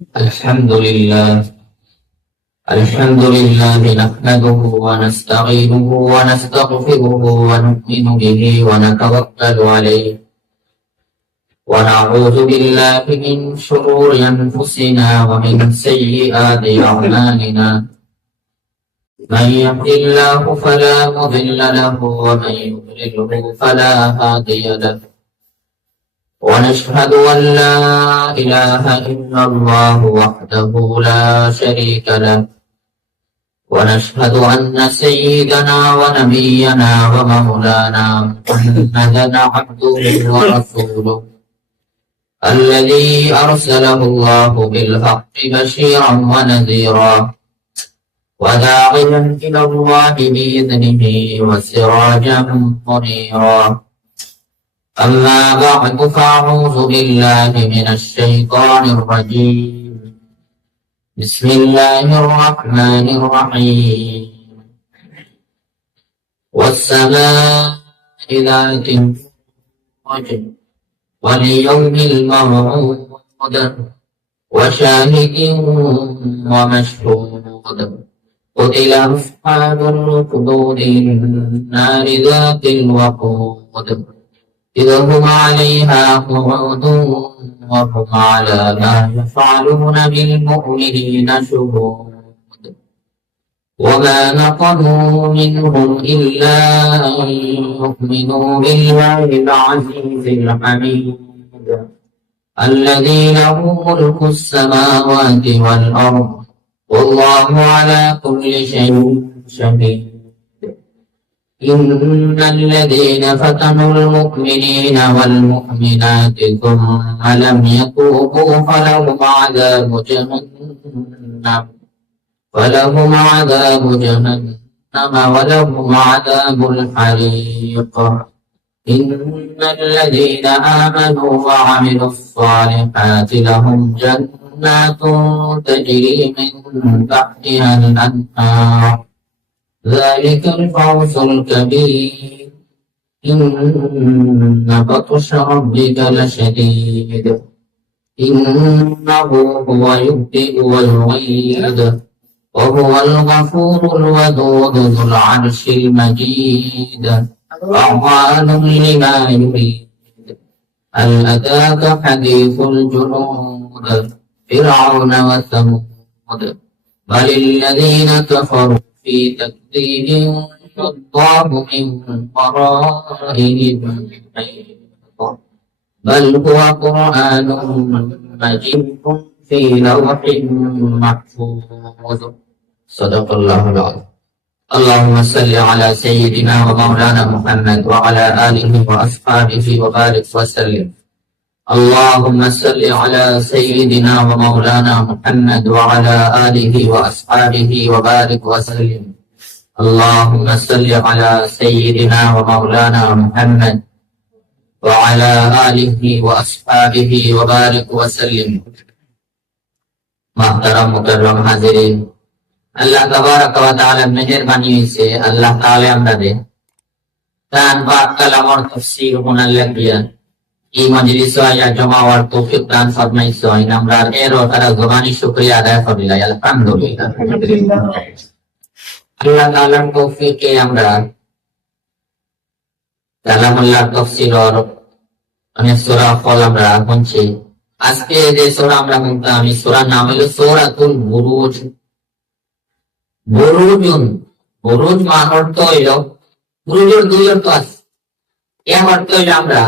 الحمد لله. الحمد لله نحمده ونستعينه ونستغفره ونؤمن به ونتوكل عليه ونعوذ بالله من شرور أنفسنا ومن سيئات أعمالنا. من يهد الله فلا مضل له ومن يضلله فلا هادي له. ونشهد أن لا إله إلا الله وحده لا شريك له. ونشهد أن سيدنا ونبينا ومولانا محمدا عبده ورسوله الذي أرسله الله بالحق بشيرا ونذيرا وداعيا إلى الله بإذنه وسراجا منيرا. أما بعد فأعوذ بالله من الشيطان الرجيم. بسم الله الرحمن الرحيم. والسماء ذات الرجم واليوم الموعود وشاهد ومشهود. قتل أصحاب الأخدود النار ذات الوقود إذ هم عليها قعود وهم على ما يفعلون بالمؤمنين شهود. وما نقموا منهم إلا أن يؤمنوا بالله العزيز الحميد الذي له ملك السماوات والأرض والله على كل شيء شهيد. إن الذين فتنوا المؤمنين والمؤمنات ثم لم يتوبوا فلهم عذاب جهنم ولهم عذاب الحريق. إن الذين آمنوا وعملوا الصالحات لهم جنات تجري من تحتها الأنهار ذلك الفوز الكبير. إن بطش ربك لشديد إنه هو يبدئ ويعيد وهو الغفور الودود ذو العرش المجيد فعال لما يريد. هل أتاك حديث الجنود فرعون وثمود بل الذين كفروا في تكذيب والله من ورائهم محيط بل هو قرآن مجيد في لوح محفوظ. صدق الله العظيم. اللهم صل على سيدنا ومولانا محمد وعلى آله وأصحابه وبارك وسلم. اللهم صل على سيدنا ومولانا محمد وعلى آله وأصحابه وبارك وسلم. اللهم صل على سيدنا ومولانا محمد وعلى آله وأصحابه وبارك وسلم. محترم মুকাররম হাজিরিন, আল্লাহ তাবারাক ওয়া তাআলা মেহেরবানি হইছে আল্লাহ তাআলা আমাদের তান পাক কালামর তাফসীর শোনার লাগিয়া এই মজলিসে আয়া জমা হওয়ার তৌফিক দান ফরমাইছেন। আমরা এর তারা জবানি শুকরিয়া আদায় করিলাই আলহামদুলিল্লাহ। আল্লাহ তাআলার তৌফিকে আমরা কালামুল্লাহ তাফসীর আর অনেক সূরা ফল আমরা শুনছি। আজকে যে সূরা আমরা শুনতাম এই সূরার নাম হলো সূরাতুল বুরুজ। বুরুজ মানে অর্থ হইল বুরুজের দুই অর্থ আছে। এক অর্থ হইল আমরা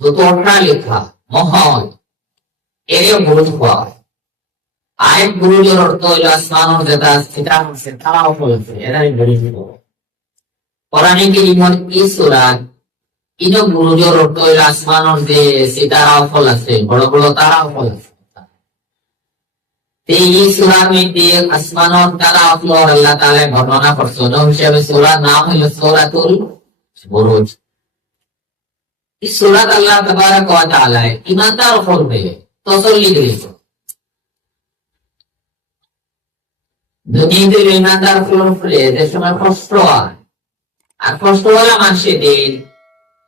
যত অট্টালিকা মহল এর বুরুজ হওয়া হয়। আরেক বুরুজের অর্থ হইল আসমানের যেটা সেটা হচ্ছে তারাও হয়েছে এরাই বুরুজ। কোরআনে কারীমে এই সূরা ইনো বুরুজের অর্থ হইল আসমানের যে সিতারাও ফল আছে, বড় বড় তারাও ফল আছে। এই সূরার মধ্যে আসমানের তারাও ফল আল্লাহ তাআলা বর্ণনা করছেন। হিসেবে সূরার নাম হইল সূরাতুল বুরুজ। এই সূরাত আল্লাহ তাবারাক ওয়া তাআলা ইমানদার করবে তসল্লি দিয়েছে। দুনিয়াতে ইমানদার করলে যে সময় কষ্ট হয় আর কষ্ট হলে মানুষদের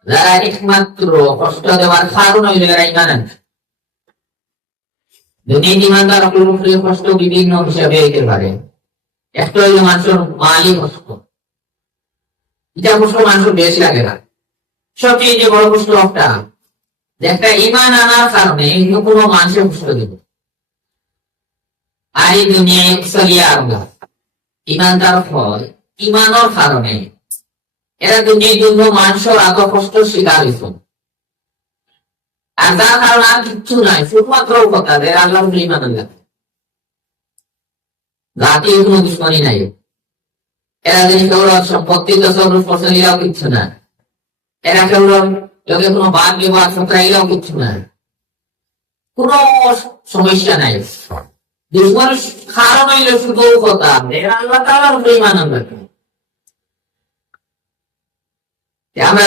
যারা একমাত্র কষ্ট দেওয়ার কারণ হইল এরা ইমান আনছে। দুনিয়ার ইমানদার অপরিপক্ষ কষ্ট বিভিন্ন হিসাবে হইতে পারে। একটা হইলো মানুষের মালি কষ্ট, এটা কষ্ট মানুষের বেশ লাগে না। সবচেয়ে যে বড় কষ্ট একটা, যে একটা ইমান আনার কারণে কোনো মানুষের কষ্ট দিব। আর এই দুনিয়ায় চলিয়ে আমরা ইমানদার ফল ইমানের কারণে এরা দুনিয়ার জন্য মানুষের এত কষ্ট স্বীকার হইত। আর তার কারণ আর কিচ্ছু নাই, শুধুমাত্র কথা যে আল্লাহ ইমান আনলাম, জাতীয় কোনো দুশ্মনী নাই। এরা যদি কেবল সম্পত্তি তসরুফ করছে এরাও কিচ্ছু না। এরা কেবল লোকে কোনো বাদ বিবাদ সত্রা এরাও কিচ্ছু না, কোনো সমস্যা নাই। দুশ্মনের কারণ হইল শুধু কথা এরা আল্লাহ তাআলার উপরে ঈমান আনবে। আমরা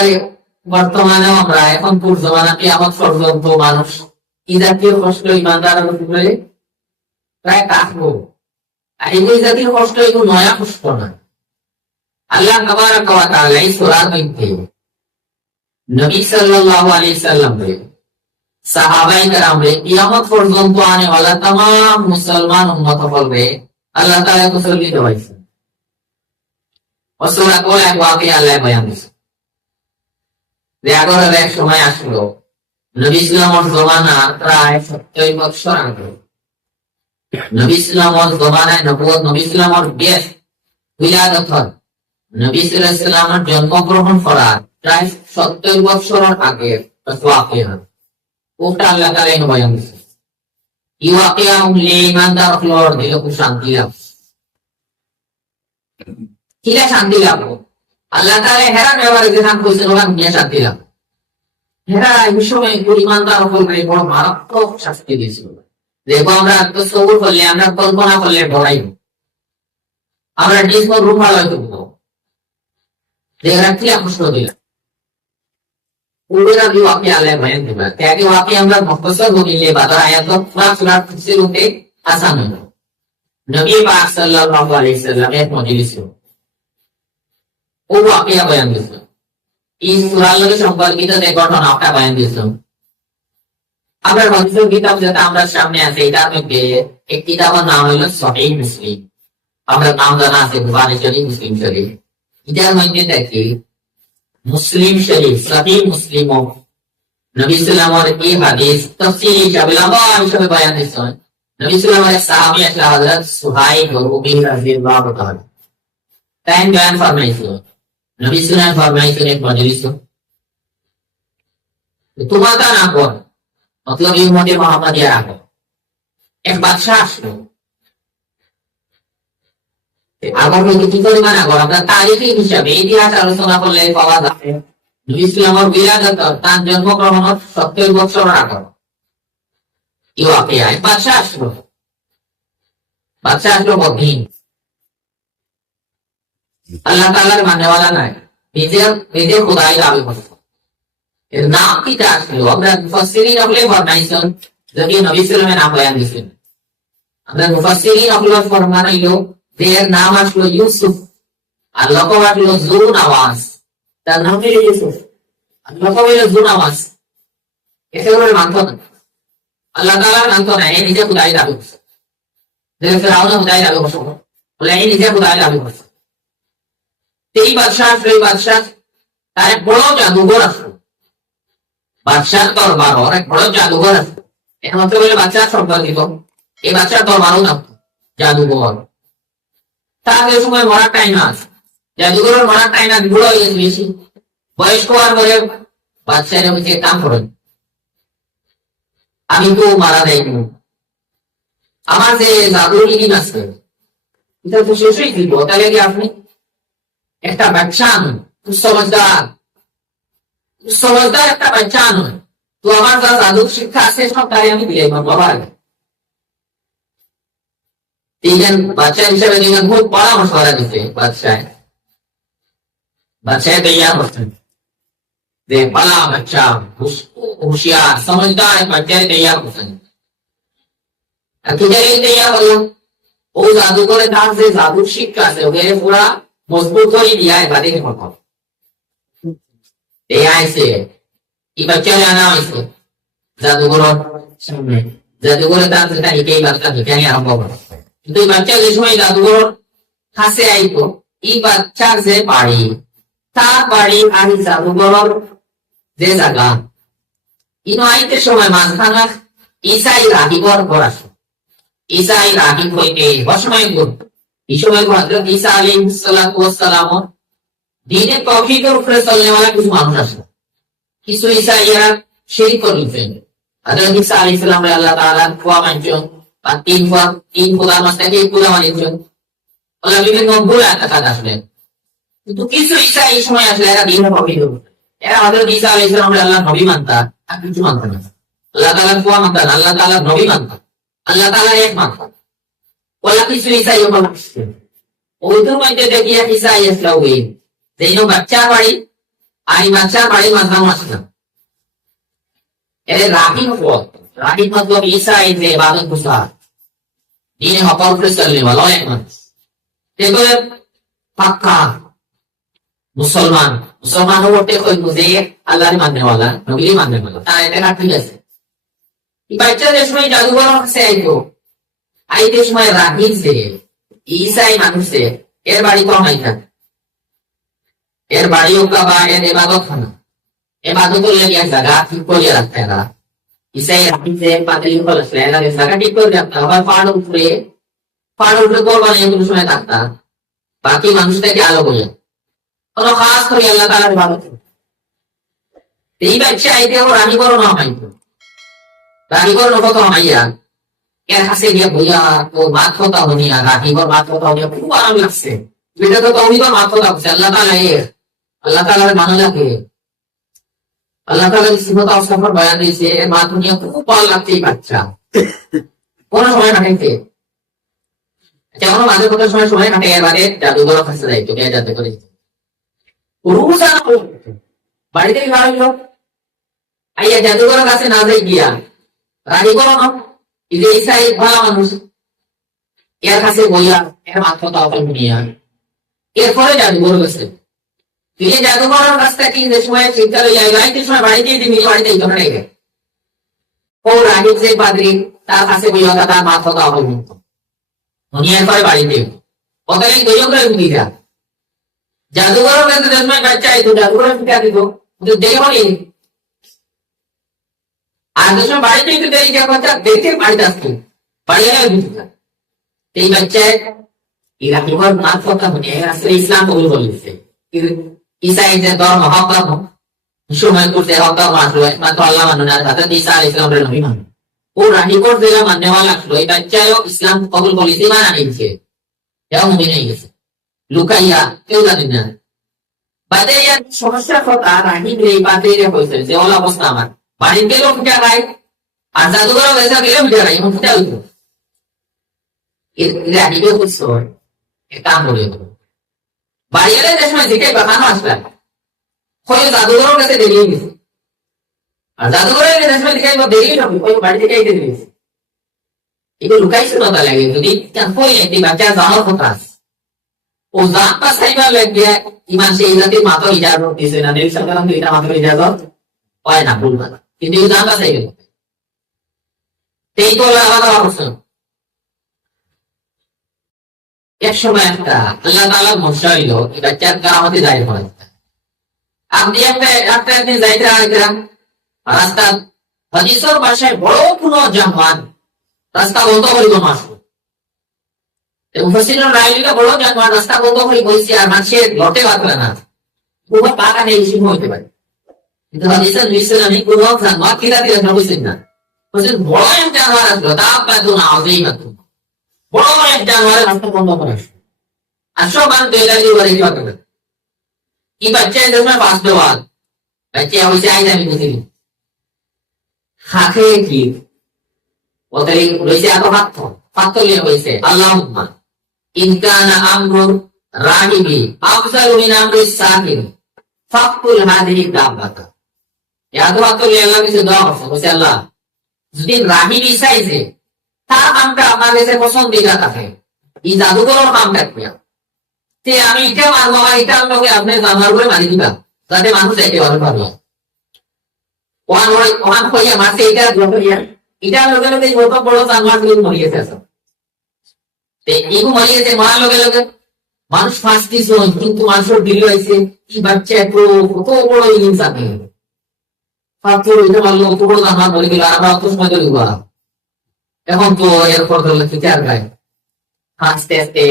বর্তমানে আমরা এখন পুর জমানা কিয়ামত পর্যন্ত মানুষ এই জাতীয় কষ্ট ঈমানদারের উপরে প্রায় কাটবো। আর এই জাতীয় কষ্ট এগুলো নয়া কষ্ট না। আল্লাহ তাবারাক ওয়া তাআলা এই সূরার মধ্যে নবী সাল্লাল্লাহু আলাইহি সাল্লাম কে সাহাবায়ে কেরামরে কিয়ামত পর্যন্ত আনে ওয়ালা तमाम মুসলমান উম্মত বলবে আল্লাহ তাআলা তসল্লি দেওয়াইছেন। ও সূরা কোরআন এক ওয়াকিয়া আল্লাহ বয়ান দিয়েছে যে আগের এক সময় আসলো, নবী ইসলামের জমানা প্রায় 70 বছর আগে। নবী ইসলামের জমানায় নবুয়ত, নবী ইসলামের বেশ উইলাদত, নবী সাল্লাল্লাহু আলাইহি সাল্লামের জন্মগ্রহণ করার প্রায় 70 বছর আগে ওয়াকিয়া ওটা আল্লাহ তাআলা বয়ান দিয়েছে। এই ওয়াকিয়া উম্মে ইমানদার হলোর দিলে খুব শান্তি লাভ। কিলা শান্তি লাভ? আল্লাহ তাআলা হেরা ব্যবহারে যেখান কইছেন ওখান নিয়ে শান্তি লাভ। হেরা এই সময় ইমানদার হলে বড় মারাত্মক শাস্তি দিয়েছিল। দেখো আমরা তসব্বুর করলে, আমরা কল্পনা করলে ডরাইব, আমরা নিজ রূপ হারাই দেবো। দেখরা কি কষ্ট দিলাম উড়েরা দিয়ে ওয়াকিয়া আল্লাহ বয়ান দিবেন। তাকে ওয়াকিয়া আমরা মুখতাসার বলিলে বাদা আয়াত পুরা সূরা তাফসীর হতে আসান হলো। নবী পাক সাল্লাল্লাহু আলাইহি সাল্লাম এক মজলিসে ও ওয়াকিয়া বয়ান দিয়েছেন। এই সূরার লগে সম্পর্কিত যে ঘটনাটা বয়ান দিয়েছেন। আমরা হাদিসের কিতাব যেটা আমরা সামনে আছে এটার মধ্যে একটি কিতাবের নাম হলো সহিহ মুসলিম। আমরা নাম জানা আছে বুখারী শরীফ, মুসলিম শরীফ। এটার মধ্যে দেখি মুসলিম শরীফ সহিহ মুসলিম নবী সাল্লাল্লাহু আলাইহি এই হাদিস তাফসীর হিসাবে লম্বা হিসাবে বয়ান দিয়েছেন। নবী সাল্লাল্লাহু আলাইহি সাহাবী আসলে হযরত সুহাইব রুবি রাদিয়াল্লাহু তাআলা তাই বয়ান ফরমাইছেন। নবী সাল্লাল্লাহু ফরমাইছেন এক মজলিসে তোমাদের না কর मतलब ये मोटे मोहम्मद या है एक बादशाह আসলো। আবার কি পরিমাণ আগর আমরা তারিখী হিসাবে ইতিহাস আলোচনা করলে পাওয়া যাবে নবী ইসলামের বিলাদত তার জন্মগ্রহণের 70 বছর আগে এই ওয়াকিয়া বাদশাহ আসলো। বাদশাহ আসলো বদিন আল্লাহ তাআলার মানেওয়ালা নাই, নিজে খোদাই দাবি করছে। এর নাম কিটা আসলো আমরা মুফাসসিরিন হলে ফরমাইছেন, যদি নবী সাল্লাল্লাহু নাম বয়ান দিয়েছেন। আমরা মুফাসসিরিন হলে ফরমাইলো যে এর নাম আসলো ইউসুফ, আর লকব আসলো যুনাওয়াজ। তার নাম হলো ইউসুফ, আর লকব হলো যুনাওয়াজ। এসে বলে মানতো না, আল্লাহ তাআলা মানতো না, এই নিজে খোদাই দাবি করছে। যে ফেরাউন খোদাই দাবি করছে বলে এই নিজে খোদাই দাবি করছে। এই বাদশাহ আসলো, এই বাদশাহ তার এক বড় জাদুঘর আসলো। বাদশার দরবার অনেক বড় জাদুঘর আছে। একমাত্র বলে বাচ্চা সম্পর্কিত এই বাচ্চার দরবারও না জাদুঘর। তার যে সময় মরার টাইম আছে, জাদুঘরের মরার টাইম আছে, বুড়ো হয়ে গেছে বেশি, বয়স্ক হওয়ার পরে বাচ্চারা হচ্ছে কাম করেন আমি তো মারা যাইনি, আমার যে জাদুর ইলিম আছে এটা তো শেষ হয়ে দিব। তাহলে কি আপনি একটা বাচ্চা আনুন, সমঝদার একটা বাচ্চা আনুন, তো আমার যা জাদুর শিক্ষা আছে সব তাই আমি দিয়ে বাবা। তিনজন বাচ্চা হিসেবে তিনজন খুব পরামর্শ করা দিচ্ছে। বাচ্চায় তৈয়ার করছেন যে পালা বাচ্চা হুশিয়ার সমঝদার বাচ্চায় তৈয়ার করছেন। তৈয়ার হলো ও জাদু করে তার যে জাদুর শিক্ষা আছে ওকে পুরা মজবুত করে দিয়া বাদিকে মতো এই আইছে এই বাচ্চারে আনা হয়েছে জাদুঘরের সামনে। জাদুঘরে তার যেটা এটাই বাচ্চা এখানে আরম্ভ করে। কিন্তু এই বাচ্চা যে সময় জাদুঘর কাছে আইতো, এই বাচ্চার যে বাড়ি, তার বাড়ি আর জাদুঘর যে জায়গা, ইনো আইতে সময় মাঝখানা ইসাই রাহিবর ঘর আসে। ইসাই রাহিব হইতে বসময় করত। এই সময় হযরত ঈসা আলাইহিস সালাতু ওয়াস সালাম দ্বীনে তাওহীদের উপরে চলনেওয়ালা কিছু মানুষ আছে। কিছু ইসাইরা শিরক করেছেন। হযরত ঈসা আলাইহিস সালাম আল্লাহ তাআলা কোয়া মানছেন, বা তিন খোদার মাঝখানে এক খোদা মানছেন। আল্লাহ বিভিন্ন ভুল আকাদ আসলেন। কিন্তু কিছু ঈসা এই সময় আসলে এরা দ্বীনে তাওহীদের উপরে, এরা হযরত ঈসা আলাইহিস সালাম আল্লাহ নবী মানতা, আর কিছু মানতা না। আল্লাহ তাআলা কোয়া মানতা, আল্লাহ তাআলা নবী মানতা, আল্লাহ তাআলা এক মানতা। ওলা কিছু ঈসা ইও মানছে। ওইটার মধ্যে দেখিয়া ঈসা আলাইহিস যেইনো বাচ্চা বাড়ি, আর বাচ্চা বাড়ি মাঝখানে আসলাম। এর রাহিব পথ, রাহিব মতলব ঈসা এই যে ইবাদত গুজার, দ্বীনে হকের উপরে চলনে वाला এক মানুষ। এগুলো পাক্কা মুসলমান, মুসলমান হতে কই বুঝে আল্লাহর মাননে वाला, নবীর মাননে वाला, তার এটা ঠিক আছে। এই বাচ্চা যে সময় জাদুঘর কাছে আইতো, আইতে সময় রাহিব যে ঈসাই মানুষে এর বাড়ি কম নাই থাকে। এর বাড়ি হোক বা এর ইবাদত খানা, ইবাদত লেগে জায়গা ঠিক করে রাখতে না। ইসাই রাহিব যে পাগলি হল সেরা জায়গা ঠিক করে রাখতে হবে। পাড় উপরে কোরবানি এগুলো সময় থাকতা, বাকি মানুষ থেকে আলো বলে কোনো খাস করে আল্লাহ তাআলার ইবাদত। এই বাচ্চা আইতে ও রানী করো না পাইতো, রানী করো কত মাইয়া এর কাছে গিয়ে বইয়া তো মাত কথা হনিয়া, রানী কর মাত কথা হনিয়া খুব আরাম লাগছে। এটা তো তৌহিদের মাত কথা হচ্ছে, আল্লাহ তাআলা আল্লাহ তাআলার মানা লাগে, আল্লাহ তাআলার সিফাত আওসাফের বয়ান দিয়েছে। এর মাত নিয়ে খুব ভালো লাগছে এই বাচ্চা। কোন সময় কাটাইতে যেমন মাঝে কত সময় কাটে, এর বাদে জাদুঘর কাছে যাইতো, কে জাদু করে রুজা বাড়িতে ভালো আইয়া জাদুঘর কাছে না যাই গিয়া রাজি করো না। এই যে ঈসাই ভালো মানুষ, এর কাছে বইয়া এর মাত কথা নিয়া এরপরে জাদুঘর গেছে। এই জাদুঘরের কাছটা কি যে সময় শীতকালে যাইতে সময় বাড়িতে দিবি, বাড়িতে এই জন্য নেই ও রাহিব যে পাদ্রী, তার কাছে বইয়া তার মাত কথা অবলম্বন উনি এরপরে বাড়িতে ওখানে দুজন করে উঠি যা জাদুঘরের কাছে যে সময় বাচ্চা আইতো, জাদুঘরের পিঠা দিত কিন্তু দেখো নি। আর যে সময় বাড়িতে একটু দেরি যা বাচ্চা দেখে বাড়িতে আসতো, বাড়ি এই বাচ্চায় রাহিবর মাত কথা শুনে আসলে ইসলাম কবুল করে নিচ্ছে। ঈসাই যে ধর্ম হক ধর্ম সময় করতে হক ধর্ম আসলো, একমাত্র আল্লাহ মানুষ না, হযরত ঈসা আলাইহিস সালামের নবী মানুষ। ও রাহিবর যেটা মাননে वाला আসলো, এই বাচ্চাও ইসলাম কবুল করেছে, ইমান আনিয়েছে, এও মুমিন হয়ে গেছে। লুকাইয়া কেউ জানে না। বাদে এর সমস্যা কথা রাহিব এই বাদে হয়েছে যে ওলা অবস্থা আমার বাড়িতে গেলেও ফুটা খাই, আর জাদুঘর গেছে গেলেও ফুটা খাই, এমন ফুটা হইতো। রাহিবে করছো কাম করে বাড়ি এলে যে সময় জিজ্ঞাসা বানানো আসলাম হয়ে জাদুঘরের কাছে দেরিয়ে গেছে। আর জাদুঘরের যে সময় জিজ্ঞাসা দেরিয়ে যাবে ওই বাড়ি থেকে আইতে দিয়েছে। এগুলো লুকাইছে কথা লাগে, যদি হয়ে একটি বাচ্চা জানার কথা আছে ও জান বা সাইবার লাগবে ইমান সেই জাতির মাত্র ইজাজত দিয়েছে না, নবী সাল্লাল্লাহু আলাইহি ওয়াসাল্লাম মাত্র ইজাজত হয় না, ভুল না, কিন্তু এই জান বা সাইবার এই তো আলাদা অবস্থা। এক সময় একটা আল্লাহ তাআলার মশা হইল এই বাচ্চার কামতে দাঁড়িয়ে পড়ে। আপনি একটা যাইতে আইতেন রাস্তা, হাদিসের ভাষায় বড় কোনো জামান রাস্তা বন্ধ করিব মাস মুফাসসিরুন রাইলিকা বড় জামান রাস্তা বন্ধ করে বলছি, আর মানুষের লটে বাঁধবে না, পুরো পাকা নেই সিংহ হইতে পারে। কিন্তু হাদিসের বিশ্বনামী কোনো জামান কিরা দিলে বলছেন না, বলছেন বড় এক জানোয়ার আসলো, দাব বাদুন আউযেই বাদুন, বড় এক জানোয়ারের রাস্তা বন্ধ করে আসলো। আর সব মানুষ দেলালি করে কি বাঁধবে কি বাচ্চা এদের সময় বাঁচতে বাদ বাচ্চা হয়েছে আইন আমি বুঝিনি খাখে কি ওদের রয়েছে এত পাত্র নিয়ে হয়েছে আল্লাহুম্মা ইনকানা আমরুর রাহিবি আফজালু মিন আমরিস সাকিন ফাকুল হাদিহি দাব্বাতা। এত পাত্র নিয়ে আল্লাহ কিছু দোয়া করছে, বলছে আল্লাহ যদি রাহিবি চাইছে তার নামটা আমার কাছে পছন্দিদা থাকে, এই জাদুঘরের নামটা কি তে আমি এটা মানবো, এটা আমাকে আপনি জানার করে মানি দিবা যাতে মানুষ একেবারে পারলো ওয়ান হইয়া মারছে এটা এটার লগে লগে যত বড় জানোয়ার গুলো মরে গেছে আসলে এগু মরে গেছে মরার লগে লগে মানুষ ফার্স্ট কিছু কিন্তু মানুষের দিল হয়েছে কি বাচ্চা এত কত বড় ইনসান ফাতুর এটা মারলো কত বড় জানোয়ার মরে গেল আমরা অত সময় ধরে গেলাম এখন তো এরপর ধরলে কি আর গায় আস্তে আস্তে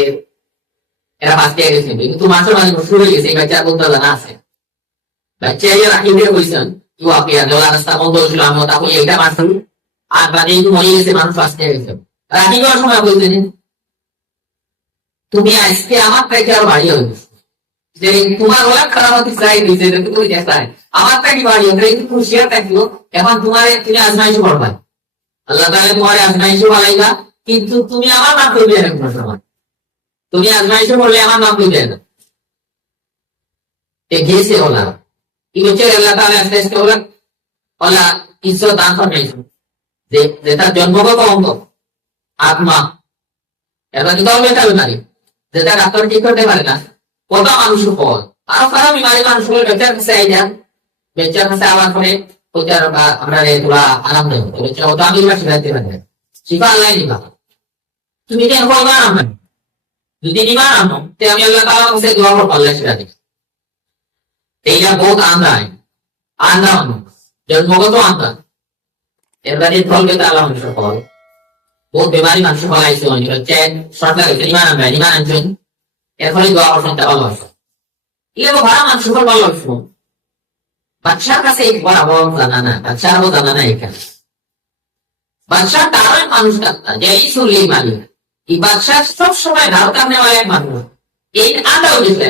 এরা ফার্স্টে গেছে কিন্তু মানুষের মাঝে শুরু হয়ে গেছে এই বাচ্চা বলতে জানা আছে বাচ্চা ইয়ে রাখি দিয়ে কইছেন কি আপনি আন্দোলন রাস্তা বন্ধ হয়েছিল আমি তাকে এইটা মারছেন আর বাদে একটু মরে গেছে মানুষ ফার্স্টে গেছে রাখি করার সময় বলছেন তুমি আজকে আমার থেকে আর বাড়ি হবে যে তোমার ওরা খারাপ হতে চাই দিয়েছে তুমি দেখায় আমার থেকে বাড়ি হবে কিন্তু খুশিয়ার থাকলো এখন তোমার তুমি আজমাইশ করবা আল্লাহ তাআলা তোমার আজমাইশ বানাইবা কিন্তু তুমি আমার নাম করবে এরকম সময় তুমি আজমাইশ বললে আমার নাম করবে না গিয়েছে ওলা কি হচ্ছে আল্লাহ তাআলা আস্তে আস্তে ওলা ইজ্জত দান ফরমাইছে যে তার জন্মগত অঙ্গ আত্মা এটা কিন্তু মেটাবে পারি যেটা ডাক্তার ঠিক করতে পারে না কত মানুষ পর আর খারাপ বিমারি মানুষ বেচার কাছে আইয়া বেচার কাছে আবার পরে ওটার আমরা তোরা আরাম দেবো ওটা আমি শিখাইতে পারি শিখা আল্লাহ নিবা তুমি কেন করবা না যদি নিবা না তে আমি আল্লাহ তাআলার কাছে দোয়া করব আল্লাহ শিখাতে এইটা বহুত আন্দায় আন্দা জন্মগত আন্দা এবারে ফলকে আল্লাহ মানুষ কর বহুত বেমারি মানুষ ফলাইছে হচ্ছে সরকার নিমান আনবে নিমান আনছেন এর ফলে দোয়া করছেন তা ভালো আছে এগুলো ভাড়া মানুষ ভালো আছে বাদশার কাছে এক বরাবর জানা না বাদশারও জানা না এখানে বাদশাহ তারই মানুষ ডাক্তার যে এই সুলি মালিক এই বাদশাহ সব সময় ধারকার নেওয়া এক মানুষ এই আন্দাও দিতে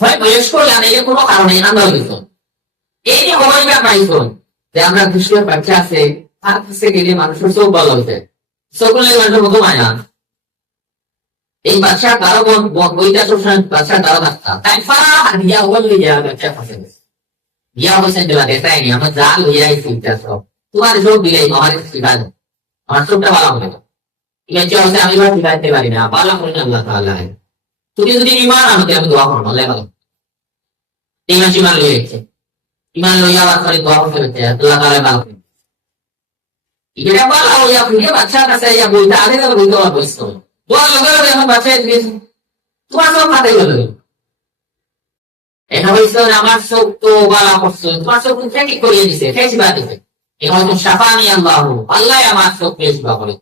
হয় বয়স্ক জানে যে কোনো কারণে আন্দাও দিত এই যে হবাইবা পাইছো যে আমরা কৃষ্ণের বাচ্চা আছে তার কাছে গেলে মানুষের চোখ ভালো হইতে চোখগুলো মানুষের মতো মায়া এই বাদশাহ তারা বইটা সবসময় বাদশাহ তারা থাকতাম তাই ফারা দিয়া বললি যা বাচ্চা ফাঁসে গেছে দিয়া হোসেন দিলা দেখায়নি আমার যা লইয়া আইছি সব তোমার সব দিলে আমার শিখা দেয় আমার সবটা ভালো হবে এটা হচ্ছে আমি এবার শিখাইতে পারি না ভালো করে আল্লাহ তাআলা তুমি যদি ইমান আনতে আমি দোয়া করবো ভালো এই মাস ইমান লইয়া গেছে ইমান লইয়া আবার করে দোয়া করতে হচ্ছে আল্লাহ তাআলা ভালো করে এটা ভালো হইয়া ফিরে বাচ্চার কাছে ইয়া বলতে আগে তো বলতে পারবো দোয়া লগে লগে এখন বাচ্চা দিয়েছে তোমার সব খাতে গেল এটা হয়েছে আমার চোখ তো বালা করছো তোমার চোখ থেকে করিয়ে দিছে ফেসবা দিছে এখন তো সাফানি আল্লাহ আল্লাহ আমার চোখ ফেসবা করে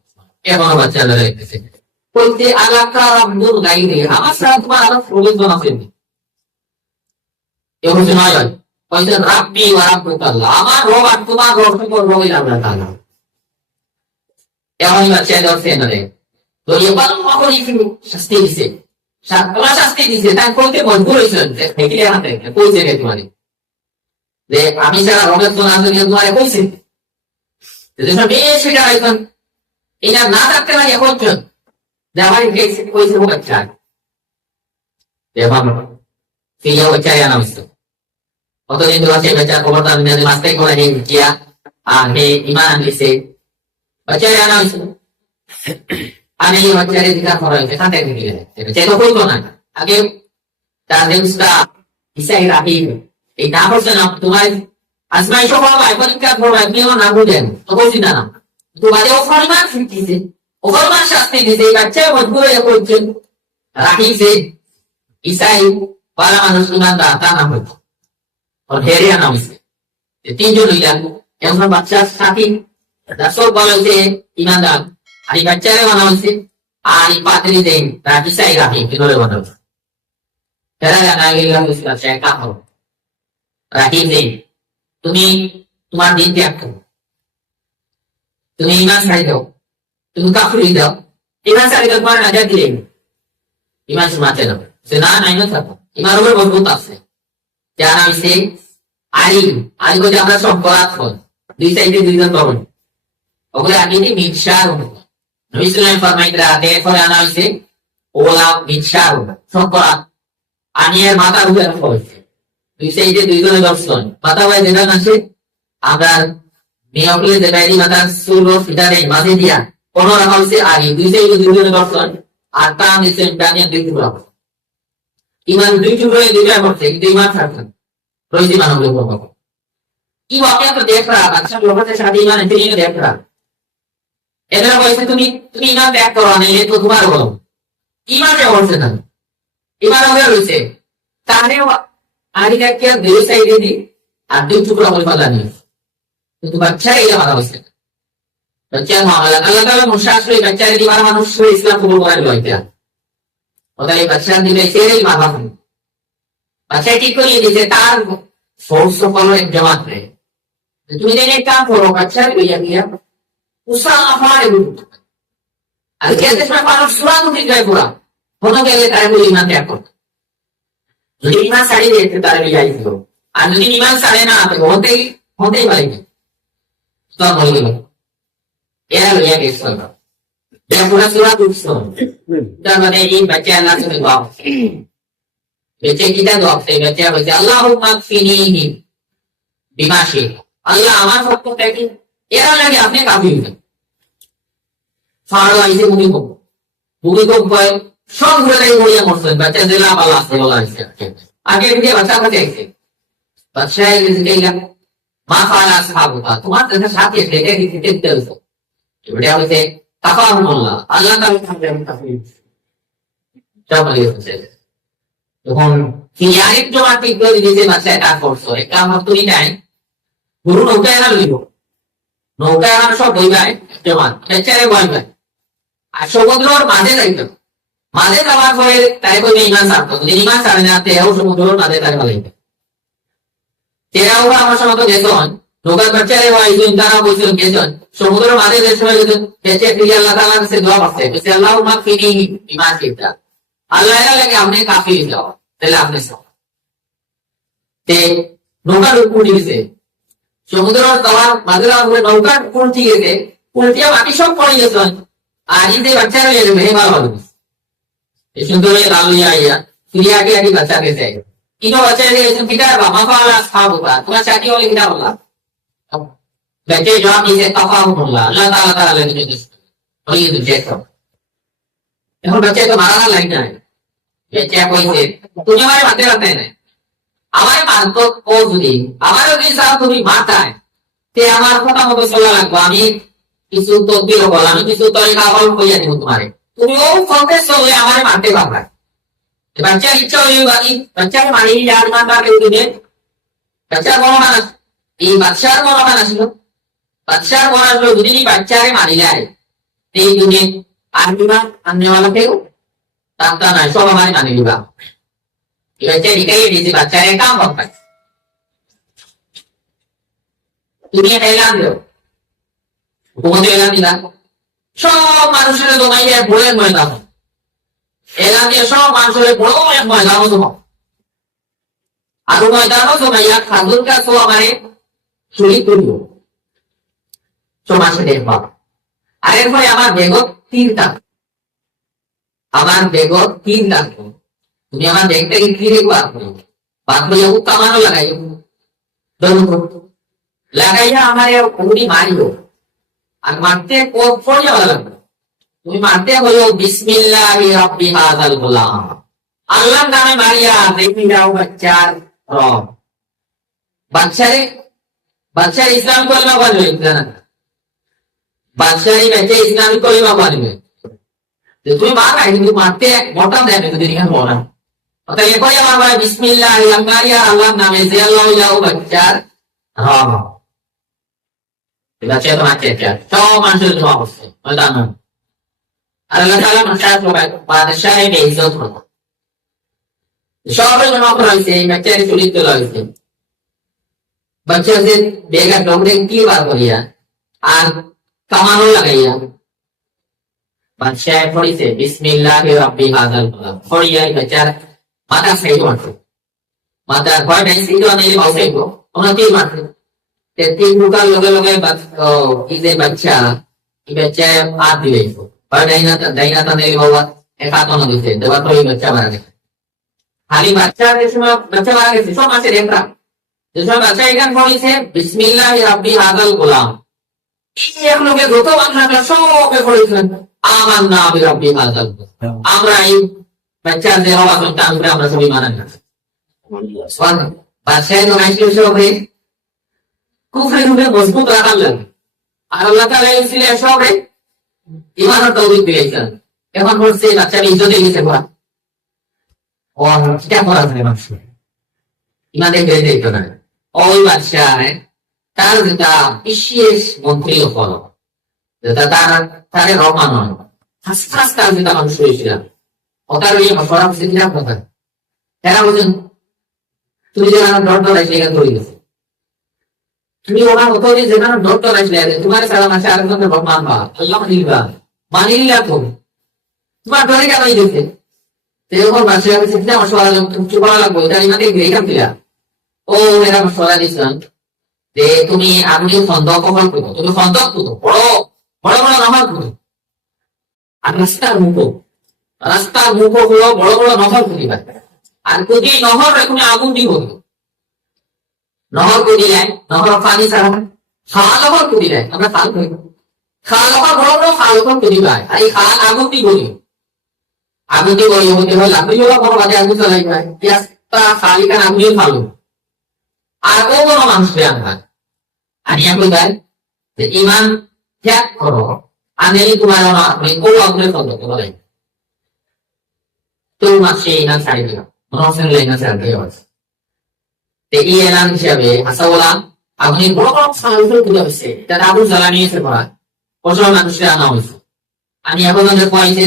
এখন বাচ্চা দাঁড়াইতেছে বলতে আলাকা আব্দুল গাইরে আমার সাথে তোমার আরো প্রয়োজন আছে এরকম নয় হয়তো রাব্বি ওয়া রাব্বুকাল্লাহ আমার রব আর তোমার রব রবই আল্লাহ তাআলা এমন বাচ্চা দর্শে নয় তো এবার মহরি শাস্তি দিছে সাতলা শাস্তি দিছে তাই কইতে মজবুর হইছেন যে ফেকিলে হাতে কইছে রে তোমারে যে আমি যারা রবের তো না জানি তোমারে কইছে যে সব বেশি ডাইছেন এটা না থাকতে না এখন যে আমার গেছে কইছে বাচ্চা এবার ফিয়া বাচ্চা আনা হইছে অতদিন তো আছে বাচ্চা খবরদার নিয়ে মাস্টাই করে নিয়ে গিয়া আর হে ইমান দিছে বাচ্চা আনা হইছে আমি এই বাচ্চারে দিকা করা হয়েছে এখান থেকে নিয়ে যাচ্ছে তো করবো না আগে তার নেমসটা ইসাই রাহিম এই না বলছে না তোমার আজমাই সব ভাই পরীক্ষা করবো আপনিও না বলেন তো বলছি না তো বাজে ও ফরমান দিছে ও ফরমান শাস্তি দিছে এই বাচ্চা মজবুর হয়ে পড়ছেন রাহিছে ইসাই পালা মানুষ ইমানদার তা না হইতো ওর হেরিয়া নাম হয়েছে তিনজন হইলাম এখন বাচ্চার সাথী সব বলা হয়েছে ইমানদার আর এই বাচ্চারে বানা হয়েছে আর এই পাত্রী দেন তারা কিসাই রাখি কিভাবে বানা হয়েছে তারা জানা গেলাম কাপড় রাখি দেন তুমি তোমার দিন ত্যাগ করো তুমি ইমান ছাড়ি দাও তুমি কাপড়ি দাও ইমান ছাড়ি দাও তোমার নাজাত দিলেন ইমান শুনাতে দাও সে না নাই না থাকো ইমান উপর মজবুত আছে যারা হয়েছে আলিম আলিম বলতে আমরা সব বরাত হন দুই সাইডে দুইজন তরুণ ওগুলো আগে মিনসার নবিসাল্লাম ফরমাইতরা এরপরে আনা হয়েছে ওলা মিনসার সব বরাত আনিয়ে মাথা উপরে রাখা হয়েছে দুই সাইডে দুইজনের দর্শন মাথা ভাই যেটা আছে আমরা মেয়কলে যেটা মাথা চুল ফিটারে মাঝে দিয়া কোনো রাখা হয়েছে আগে দুই সাইডে দুইজনের দর্শন আর তা নিচে ডানিয়া দুই টুকরা ইমান দুই টুকরো দুইটা করছে কিন্তু ইমান থাকতেন রয়েছে মানব ये वाकया तो देख रहा, अच्छा लोगों से शादी ईमान नहीं देख रहा। इधर वैसे तुम ईमान त्याग करो नहीं ये तो तुम्हारा बोलो ईमान क्या और से था ईमान हो गया वैसे ताने आदि का क्या दिल से ही दी आदि चुपड़ा बोल पता नहीं तो बच्चा ही हमारा वैसे बच्चा मामला अल्लाह ताला मुशास्त्र बच्चा रे दीवार मनुष्य इस्लाम कबूल करे लो क्या होता है बच्चा दिले से ही मामा बच्चा ठीक को ये दिसे तार फोर्स फॉलो एक जमात है तुम्हें देने काम करो बच्चा भैया किया उसका हमारे गुरु अरे कहते हैं मानो सुरा तो दिख गए पूरा होना क्या ये तारे को ईमान त्याग करो जो ईमान साड़ी देते तारे भी जाई करो आज जो ईमान साड़े ना आते होते ही वाले तो बोल गए era lo ya que son ya pura surat usul dan ada ini baca Allah sudah doa baca kita doa saya baca Allahumma kfinihi bima syi'ta Allah আমার সত্য থেকে এরা লাগে আপনি কাফি হবেন ফাড়া ইসে ভূমিকম্প হয় সব ঘুরে নাই ঘুরিয়ে মরছেন বাচ্চা জেলা আল্লাহ সাল্লাল্লাহু আলাইহি ওয়াসাল্লাম আগে দিয়ে বাচ্চা কাছে আইছে বাচ্চা এসে গেল মা ফালা সাহাবুকা তোমার সাথে থেকে দিতে দিতে এটা হচ্ছে তাফাহুমুল্লাহ আল্লাহ তাআলা থাকবেন তাফসীর চাপা দিয়েছে তখন কি আরেকটা মাটি করে দিয়েছে বাচ্চাটা কাজ করছো এটা আমার তো নাই গুরু নৌকায় না লইব নৌকায় না সব বইবাই জমান বেচারে বইবাই আর সমুদ্রের মাঝে যাইতো মাঝে যাওয়ার পরে তাই কই ইমান সারতো ইমান সারে না তেও সমুদ্রের মাঝে তাই বলাইতো তেরাও আমার সময় তো গেছন নৌকার বাচ্চারে ওয়াইজুন তারা বলছিল গেছন সমুদ্রের মাঝে যে সময় বেঁচে ফিরে আল্লাহ তাআলার কাছে দোয়া করতে বলছে আল্লাহুম্মা ফিনিহি বিমা শি'তা আল্লাহ এর লাগে আপনি কাফি যাও তাহলে আপনি সব তে নৌকার উপর দিয়েছে সমুদ্রের তলার মাঝে আমরা নৌকার উপর দিয়েছে উল্টিয়া মাটি সব পড়ে গেছে আর এই যে বাচ্চারা এর মেয়ে ভালো হবে এই সুন্দর রালিয়া আইয়া ফিরিয়া কে আদি বাচ্চা গেছে ইনো বাচ্চা গেছে কিটা বাবা ফালা সাহাবুকা তোমার চাকরি হলে কিটা বলা बच्चे जवाब दीजिए तफाहुमुल्लाह अल्लाह ताला ताला ने जो और ये देखो এখন बच्चे तो मारा लाइन है बच्चे कोई से তুমি আমারে মারতে পারতে না আমারে মারতো ও যদি আমারও কি সাথ তুমি মারতায় তে আমার কথা মতো চলা লাগবে আমি কিছু তদবির বল আমি কিছু তরিকা বল কইয়া দিব তোমারে তুমি ও ফোকাস চলে আমারে মারতে পারবা বাচ্চা ইচ্ছা হইল বাকি বাচ্চা মারি যার মারবা কেউ দিবে বাচ্চা বড় মানুষ এই বাচ্চার বড় মানুষ ছিল বাচ্চার বড় যদি বাচ্চারে মারি যায় এই দুনিয়া আর দিবা আননেওয়ালা কেউ তা নাই সব আমারে মানি দিবা এই বাচ্চা নিকাই দিয়েছে বাচ্চারে কাম করতে তুমি এলান দিও তোমাদের এলান দিলা সব মানুষের দোকাইয়া বলে ময়দান এলান দিয়ে সব মানুষের বড় এক ময়দান তোমার আর ময়দানও দোকাইয়া খাজুর গাছ আমারে চুরি করিব সমাজে দেখবা আর এরপরে আমার বেগত তিনটা তুমি আমার দেখতে কি দেখবা বাথরুমে কামানো লাগাই লাগাইয়া আমার উনি মারিও আর মারতে পড়ে যাওয়া লাগবে তুমি মারতে হলো বিসমিল্লাহি রাব্বি হাযাল গুলাম আল্লাহর নামে মারিয়া দেখি যাও বাচ্চার রব বাচ্চার ইসলাম কলমা বলবে না বাচ্চারই বেঁচে ইসলামিক কলিমা পারবে তুমি মারা কিন্তু মারতে মোটা দেয় যদি এখানে বলা অর্থাৎ এরপরে আমার বলে বিসমিল্লাহ আল্লাহর নামে যে আল্লাহ ইয়াও বাচ্চার রব বাচ্চা তো মারতে সব মানুষের জমা করছে আর আল্লাহ তাআলা মানুষের সবাই বাদশাহ ইজ্জত করবে সবাই জমা করা হয়েছে এই বাচ্চার চুরি তোলা হয়েছে বাচ্চাদের বেগা ডগরে কি বার করিয়া আর কামানো লাগাইয়া বাদশাহ পড়িছে বিসমিল্লাহি রাব্বি হাযাল গুলাম পড়িয়া বেচার মাথা সাইড মারছে মাথা ভয় নাই সাইড নেই বাসাইব ওনা কি মারছে তে তিন মুকার লগে লগে কি যে বাচ্চা এই বাচ্চা হাত দিলে ভয় দাইনা তা নেই বাবা এক হাত না দিতে দেবা তো এই বাচ্চা মারা গেছে খালি বাচ্চা যে সময় বাচ্চা মারা গেছে সব আছে দেখা যে সময় বাচ্চা এখান পড়িছে বিসমিল্লাহি রাব্বি হাযাল গুলাম এক লোকে যত মানুষ সবে পড়েছিলেন আমার না আমি রব্বি হাযাল আমরা এই বাচ্চা যে হওয়া সন্তান আমরা সবাই মানা না বাচ্চা তো নাইছিল সবে কুফরের রূপে মজবুত রাখার লাগে। আর আল্লাহ তাআলা ছিলেন সবে ইমানের তৌফিক দিয়েছেন। এখন বলছে বাচ্চা ইজ্জতে গেছে করা ও কিটা করা যায় মানুষ ইমানে বেঁধে দিত না। ওই বাদশাহ তার যেটা বিশেষ মন্ত্রী হল যেটা তারে রমানন হাসপাস তার যেটা মানুষ হয়েছিল ওটার ওই মশলা হচ্ছে কিনা কথা এরা বলছেন তুমি যেখানে ডর ডরাইছিলে এখানে ধরে গেছে তুমি ওনার মতো যেখানে ডর ডরাইছিলে তোমার সারা মাসে আরেকজনের রহমান বা আল্লাহ মানিলা তো তোমার ডরে কেন গেছে এরকম বাদশাহ বলছে কিনা মশলা চুপ করা লাগবো এটা ইমানে এইখান থেকে ও এরা মশলা দিচ্ছেন যে তুমি আপনি সন্দেহ কখন করবো তুমি সন্দেহ করো বড় বড় বড় নহর করো আর রাস্তার মুখ হলো বড় বড় নহর খুঁজিবা আর যদি নহর এখন আগুন দিব নহর খুঁজিলে নহর পানি ছাড়া খাল নহর খুঁজিলে আমরা খাল করি খাল নহর বড় বড় খাল নহর খুঁজিবা আর এই খাল আগুন দিব আগুন দিব হতে হলে আপনি কোনো কাজে আগুন চালাইবা পেঁয়াজটা খালিখান আগুন ফালো আর ও কোনো মানুষ আনবা আনিয়া কইবাই যে ইমান ত্যাগ করো আনেলি তোমার ও আগুনের ফল করতে বলে তো মাসে ইমান ছাড়ি দিল মনসেন লাইনা ছাড়ি দিল তে এই এলান হিসাবে আসাওয়ালা আগুনের বড় বড় সালফুল তুলে হয়েছে তার আগুন জ্বালানিয়েছে পড়া প্রচুর মানুষের আনা হয়েছে আমি এখন কয়েছে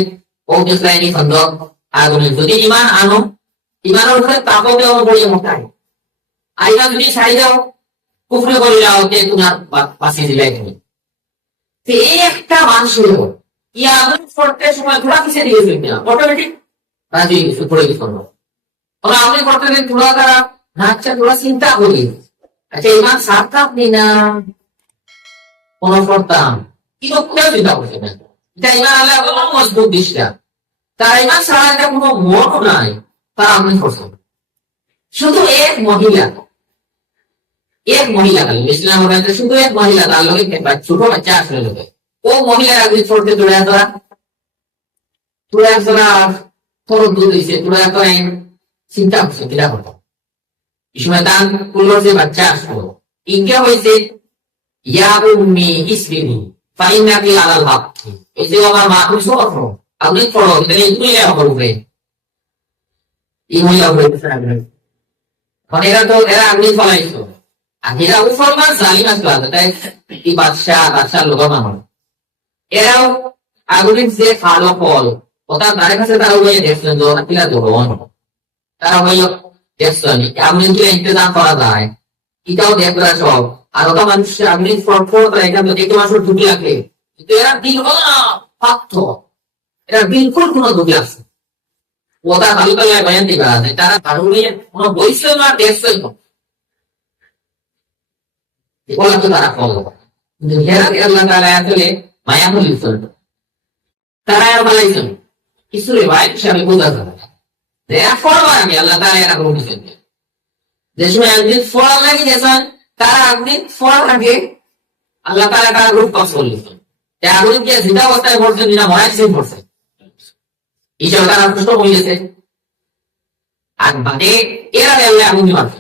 ও দেশলাইনি খন্দ আগুনের যদি ইমান আনো ইমানের উপরে তাপও দেওয়া বড়িয়ে মোটাই আইনা যদি ছাড়ি দাও কুফরে করে যাও যে তোমার বাঁচিয়ে দিলে তুমি এই একটা মানুষের ইয়াদের করতে সময় ঘোরা পিছিয়ে দিয়েছে কিনা অটোমেটিক রাজি পড়ে গেছে ওরা আমি করতে দিন তোরা তারা নাচটা তোরা চিন্তা করি আচ্ছা ইমান সারতাম না কোন করতাম কিন্তু কেউ চিন্তা করছে না এটা ইমান আল্লাহ কোনো মজবুত দিশটা তার ইমান ছাড়া এটা কোনো মনও নাই তারা আমি করছে শুধু এক মহিলা ইসলাম শুধু এক মহিলা তার লোকে ছোট বাচ্চা আসলে লোকে ও মহিলার আগে ছোটতে তোরা তোর দুধ দিয়েছে তোরা তো চিন্তা করছে কিনা করতো এই সময় দান করলো যে বাচ্চা আসলো ইজ্ঞা হয়েছে ইয়া উম্মি ইসবিনি ফাইনাকি আলাল হক এই যে আমার মা তুমি সব আপনি পড়ো তাহলে তুমি করবে এই মহিলা হয়েছে এরা আগ্নি ফলাইছো এরা মুসলমান জালিম আসলো তাই এই বাদশাহ লোক মানুষ এরাও আগুনের যে ভালো ফল ওটা তার কাছে তারা হয়ে দেখছেন কিনা ধরুন তারা হয়ে দেখছেন আগুনের কি ইন্তজাম করা যায় এটাও দেখরা সব আর ওটা মানুষ আগুনের ফল তারা এখান থেকে এক মাসের দুটি লাগে কিন্তু এরা দিল না পাত্র এরা বিলকুল কোনো দুটি আছে ওটা ভালো তালায় বয়ান দিবা তারা কারণে কোনো বইছেন না দেখছেন বলা তো তারা ফল কিন্তু আল্লাহ তাআলা আসলে মায়া বলেছেন তারা আর বলাইছেন কিছু রে ভাই হিসাবে বোঝা যাবে আমি আল্লাহ তাআলা এরা কোনো কিছু যে সময় একদিন ফল লাগে গেছেন তারা একদিন ফল লাগে আল্লাহ তাআলা তারা রূপ পাস করলেন আগুন কি জিন্দা অবস্থায় পড়ছেন না মরাই সিন পড়ছে হিসাবে তারা প্রশ্ন বলেছে আর বাদে এরা আল্লাহ আগুন মারছে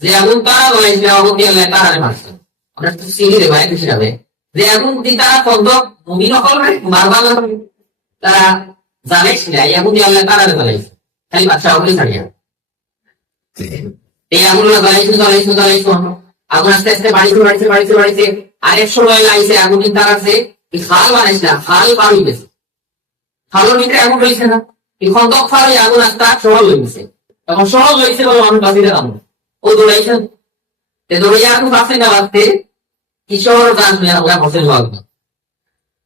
যে আগুন তারা বলেছে আগুন দিয়ে আল্লাহ তারা মারছে আমরা তো সিলি রে ভাই হিসাবে যে আগুন দিয়ে তারা ফন্দ মুমিন হল মারবা তারা জানিস না আগুন দিয়ে আল্লাহ তারা বলেছে খালি বাচ্চা আগুন ছাড়িয়া এই আগুন জ্বালাইছো আগুন আস্তে আস্তে বাড়িতে আরেক সময় লাগছে আগুন তার আছে এই খাল বানাইছে না খাল পার হয়ে গেছে খালের ভিতরে আগুন রয়েছে না এই খন্দক ফাড়ে আগুন আস্তে সহল হয়ে গেছে এখন সহল হয়েছে বলে মানুষ বাঁচিতে দাম ও দৌড়াইছেন দৌড়াইয়া আগুন বাঁচে না বাঁচতে কিশোর গাছ ওরা বসে লাগবে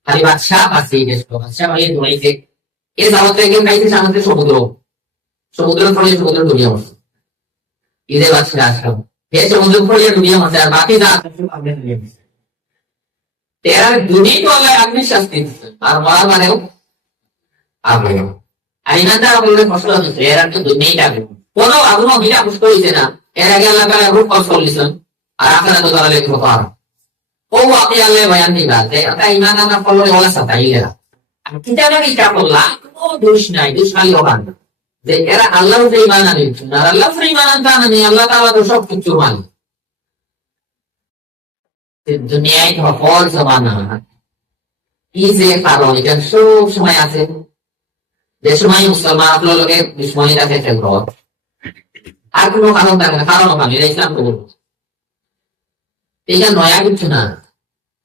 খালি বাদশাহ বাঁচে বাদশাহ ভাই দৌড়াইছে এ জামাতে একজন গাইছে সামনে সমুদ্র ফলে সমুদ্র দুনিয়া বসে ঈদে বাদশাহ আসলাম এ সমুদ্র ফলে দুনিয়া বসে আর বাকি যা তেরা দুনিয়া তো আল্লাহ আপনি শাস্তি দিচ্ছে আর মারা মানেও আপনি আর ইমানদার বললে কষ্ট হচ্ছে এরা তো দুনিয়াই আগুন কোনো আগুন বিনা কষ্ট হয়েছে না এর আগে আল্লাহ তাআলা রূপ পাস করলেন আর আপনারা তো তাহলে কৃপা ও আপনি আল্লাহ বয়ান দিবা যে এটা ইমান আনা করলে ওলা সাতাইলেরা আর কিতা না এটা বললা কোনো দোষ নাই দোষ খালি ওখান যে এরা আল্লাহর যে ইমান আনে আর আল্লাহর ইমান আনতে আনে আল্লাহ তাআলা তো সব কিছু মানে দুনিয়ায় সকল জমানা কি যে কারণ এটা সব সময় আছে, যে সময় মুসলমান আপনার লোকে দুশ্মনী থাকে সেগুলো আর কোনো কারণ থাকে না, কারণ ওখানে এটা ইসলাম কবুল এটা নয়া কিছু না।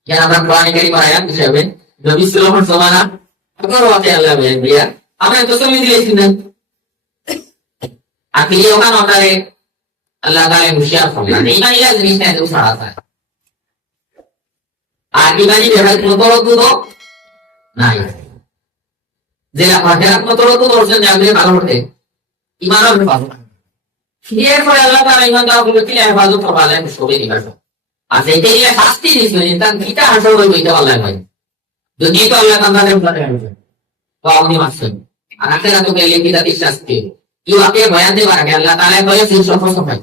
যেন আমরা কোরআনিকারী আয়াত হিসাবে নবী সাল্লাল্লাহু আলাইহি ওয়াসাল্লাম আল্লাহ দিয়া আমরা তো সবই দিয়েছি না আর কি ওখানে আমরা আল্লাহ তাআলা মুশিয়ার করলেন ইমান ইলা জিনিসটা এত সারা আছে আর ইমানি বেহাত মতলব তো নাই যে আপনার মতলব তো দর্শন জানলে ভালো হতে ইমানের পাবো এর পরে আল্লাহ তাআলা ইমান দাও বলে কি হেফাজত করবেন সবই নিবাস আর এইটাই শাস্তি দিয়েছেন তার কিটা আসল হইব এটা আল্লাহ ভাই দুনিয়া তো আল্লাহ তাআলা বলে আছে পাওনি মাসেন আর আখেরাত তো গেলে কি তার শাস্তি কি ওকে বয়ান দেবার আগে আল্লাহ তাআলা বলে সেই সব সফাই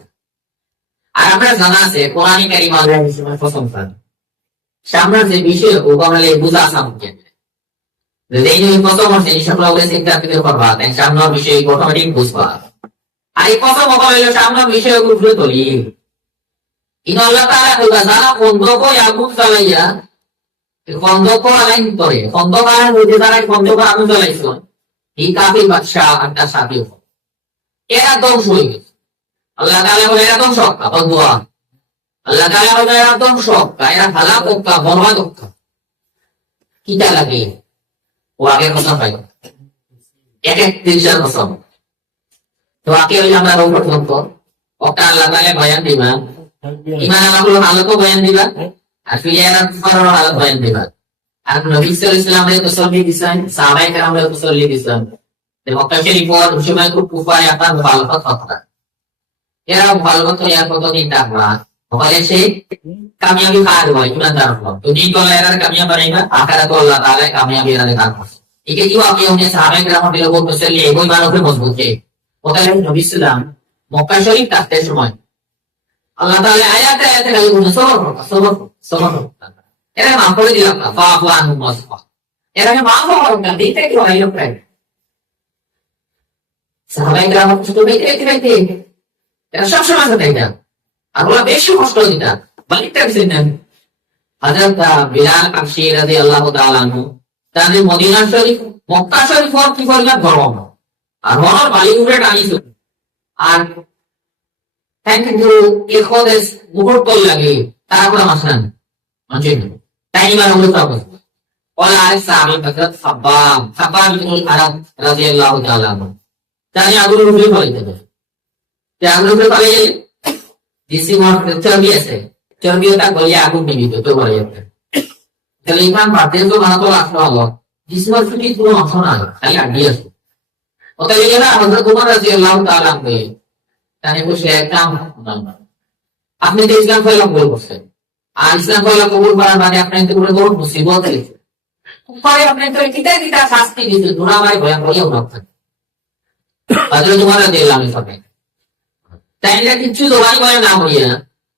আর আপনার জানা আছে কোরআনী কারিমা আল্লাহ হিসেবে প্রশংসা সামনে যে বিষয় ওখানে বুঝা সামনে যদি এই প্রথম সেই সব লোকের চিন্তা করে করবা তাই সামনের বিষয় অটোমেটিক বুঝবা আর এই প্রথম হলো সামনের বিষয়গুলো তুলি ইন আল্লাহ তাআলা বলে যারা বন্ধক আগুন জ্বালাইয়া বন্ধক আলাইন করে বন্ধক আর হইতে যারা বন্ধক আগুন জ্বালাইছো এই কাফির বাদশা একটা সাথী এরা ধ্বংস হয়ে গেছে আল্লাহ তাআলা বলে এরা ধ্বংস হক্কা বন্ধুয়া আল্লাহ তাআলা বলে এরা ধ্বংস হক্কা এরা হালাক হক্কা বরবাদ হক্কা কিটা লাগে ও আগে কথা পাই এক এক তিনশার কসম তো আগে হইলে আমরা রোগ পর্যন্ত ওটা আল্লাহ তাআলা বয়ান দিবা ইমান আমল হালত বয়ান দিবা আর ফিরিয়ানা ফরর হালত বয়ান দিবা আর নবী সাল্লাল্লাহু আলাইহি ওয়াসাল্লামের তসল্লি দিছেন সাহাবায়ে কেরামের তসল্লি দিছেন যে মক্কা শরীফের সময় খুব কুফায় আপনার ভালো কথা এরা ভালো কথা এর কতদিন থাকবা ওখানে সে কামিয়াবি খাওয়া হয় ইমানদার হলো তো দিন বলে এরা কামিয়াব বানাইবা আখিরাত আল্লাহ তাআলা কামিয়াবি এরা দান করছে একে কি আপনি উনি সাহাবায়ে কেরামের দিলে বলতেছেন এই বই মানুষের মজবুত যে ওখানে নবী সাল্লাম মক্কা শরীফ থাকতে সময় আল্লাহ তাআলা আয়াতে আয়াতে গালি বলেন সবর এরা মাফ করে দিলাম না ফাফু আনহুম ওয়াসফা এরাকে মাফ করুন না দিতে কি হয় লোক প্রায় সাহাবায়ে কেরাম কষ্ট পেতে এরা সব সময় কথা এটা আর ওরা বেশি কষ্ট দিতা বালিকটা দিছেন না হযরত বিলাল আবশি রাদিয়াল্লাহু তাআলা আনহু তাদের মদিনা শরীফ মক্কা শরীফ আর কি পরিমাণ গরম আর ওনার বালি উঠে টানিছো আর কিন্তু এখোদেশ মুহূর্ত লাগে তারপরে মাসলান মানছেন তাই বার হলো তারপর ওলা আরেক সাহাবী হযরত সাব্বাব ইবনুল আরাব রাদিয়াল্লাহু তাআলা আনহু তাই আগুন উঠে পড়ে যাবে তে আগুন উঠে পড়ে গেলে দিসি মোর চর্বি আছে চর্বিটা গলিয়ে আগুন নিবিত তো পড়ে যাবে তাহলে ইমান পাতে তো বানাতো আসলো আল্লাহ দিসি মোর ফুটি পুরো অংশ না খালি আড্ডি আছে ওটা গেলে না হযরত ওমর রাদিয়াল্লাহু তাআলা আনহু তাই বসে একটা আপনি যে ইসলাম ফয়লা কবুল করছেন আর ইসলাম ফয়লা কবুল করার মানে আপনি তো পুরো বড় মুসিবত হয়েছে পরে আপনি তো কিতা শাস্তি দিতে দুরা ভাই ভয় করিও না হযরত ওমর রাদিয়াল্লাহু আনহু সবে তাই না কিছু দোয়াই বলে না হইয়া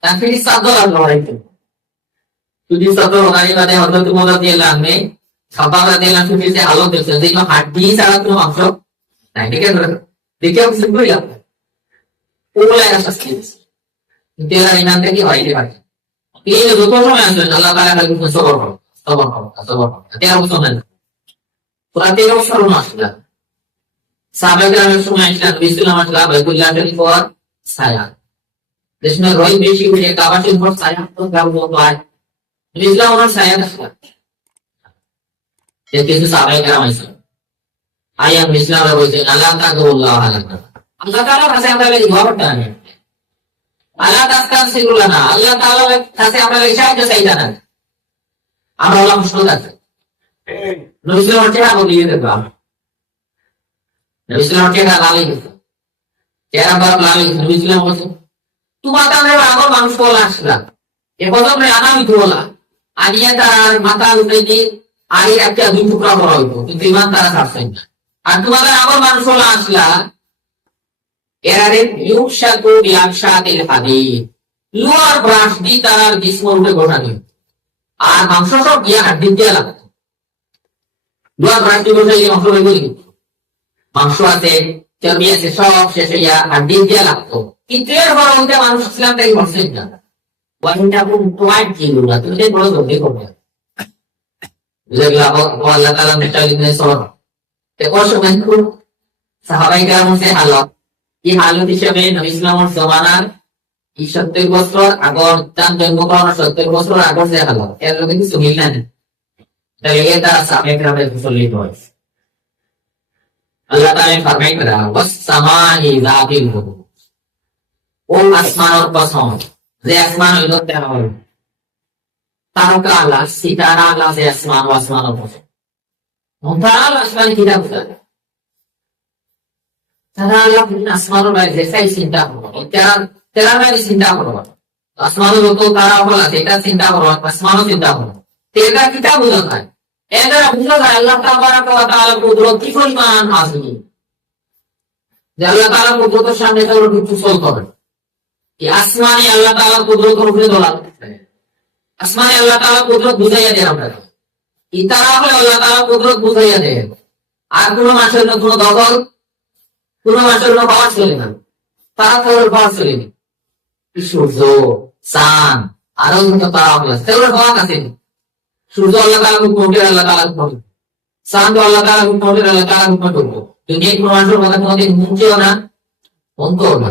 তার ফিরি সাদর আর লড়াইতে যদি সাদর লড়াই মানে হযরত ওমর রাদিয়াল্লাহু আনহু সাহাবা রাদিয়াল্লাহু আনহু ফিরি হালত দেখছেন যে হাড্ডি ছাড়া কোনো মাংস নাই ঠিক আছে দেখে সিম্পল লাগবে ওগুলা এরা শাস্তি দিচ্ছে কিন্তু এরা ইমান থেকে হয়নি পারে এই যে যত সময় আসবেন আল্লাহ তাআলা খালি সবর করো 13 বছর নেন পুরা 13 বছর না আসলে সাহাবায়ে কেরামের সময় আসলে বিসমিল্লাহ মাশাআল্লাহ বাইতুল্লাহ শরীফ পর ছায়া দেশে রই বেশি করে কাবা শরীফ পর ছায়া তো গাব তো হয় বিসমিল্লাহ ওনার ছায়া আসলে যে কিছু সাহাবায়ে কেরাম আইছে আয়া বিসমিল্লাহ বলছে আল্লাহ তাআলা আল্লাহ তাআলার কাছে আমরা লাগি দোয়াটা নেই আল্লাহ তাআলা সেগুলো না আল্লাহ তাআলার কাছে আমরা লাগি সাহায্য চাইতা না আমরা আল্লাহ মুশকিল আছে নবী সাল্লাল্লাহু আলাইহি ওয়াসাল্লাম দিয়ে দেব নবী সাল্লাল্লাহু আলাইহি ওয়াসাল্লাম লালি যারা বাপ লালি নবী সাল্লাল্লাহু আলাইহি ওয়াসাল্লাম তোমার তাহলে আমার মানুষ বলা আসলা এ কথা আমি বলা আনিয়া তার মাথা উঠে দিয়ে আগে একটা দুই টুকরা করা হইতো কিন্তু ইমান তারা ছাড়ছে না আর তোমাদের আমার মানুষ বলা আসলা এরারে ইউশাতু বিআশাতিল হাদিদ লোয়ার ব্রাশ দি তার জিসম উঠে গোটানি আর মাংস সব গিয়া হাড্ডি দিয়া লাগতো লোয়ার ব্রাশ দি গোটাই মাংস হয়ে গেল মাংস আছে চর্বি আছে সব শেষে গিয়া হাড্ডি দিয়া লাগতো কিন্তু এর পর ওইটা মানুষ ইসলাম থেকে বসছেন না ওয়াহিটা খুব তোমার জিলুরা তুমি যে বড় জলদি করবে যেগুলো আল্লাহ তাআলা মেটালিনে সর তে কষ্ট কিন্তু সাহাবাই কেরাম সে হালত এই হালত হিসেবে নবী ইসলামের জমানার এই 70 বছর আগর তার জন্মগ্রহণ 70 বছর আগর যে হালত এর লগে কিছু মিল নাই তাই এটা সাহাবাই কেরামের মুসল্লি হয় আল্লাহ তাআলা ফরমাই করা ওয়াস সামাহি যাতিল বুরুজ ও আসমানের কসম যে আসমান হইল 13 তারকা আল্লাহ সিতারা আল্লাহ যে আসমান ও আসমানের কসম তারা আল্লাহ আসমান কিতাব তারা আল্লাহ আসমানের বাইরে সেই চিন্তা করো তেরা বাইরে চিন্তা করো আসমানের যত তারা হল আছে এটা চিন্তা করো আসমানও চিন্তা করো তেরা কিতাব বুঝা যায় এরা বুঝা যায় আল্লাহ তাবারাক ওয়া তাআলা কুদরত কি পরিমাণ আছে যে আল্লাহ তাআলা কুদরতের সামনে কারো কিছু চল করে এই আসমানে আল্লাহ তাআলা কুদরতের উপরে দলাল আসমানে আল্লাহ তাআলা কুদরত বুঝাইয়া দেন আমরা এই তারা হলো আল্লাহ তাআলা কুদরত বুঝাইয়া দেন আর কোন মানুষের কোন দখল কোন মানুষের কোন পাওয়ার চলে না তারা কারোর পাওয়ার চলে না সূর্য চাঁদ আরো তারা হলো সেগুলোর পাওয়ার আছে সূর্য আল্লাহ তাআলা কোনটি আল্লাহ তাআলা কোনটি চাঁদ আল্লাহ তাআলা কোনটি আল্লাহ তাআলা কোনটি দুনিয়া কোন মানুষের কথা কোনদিন মুঞ্চেও না অন্তর না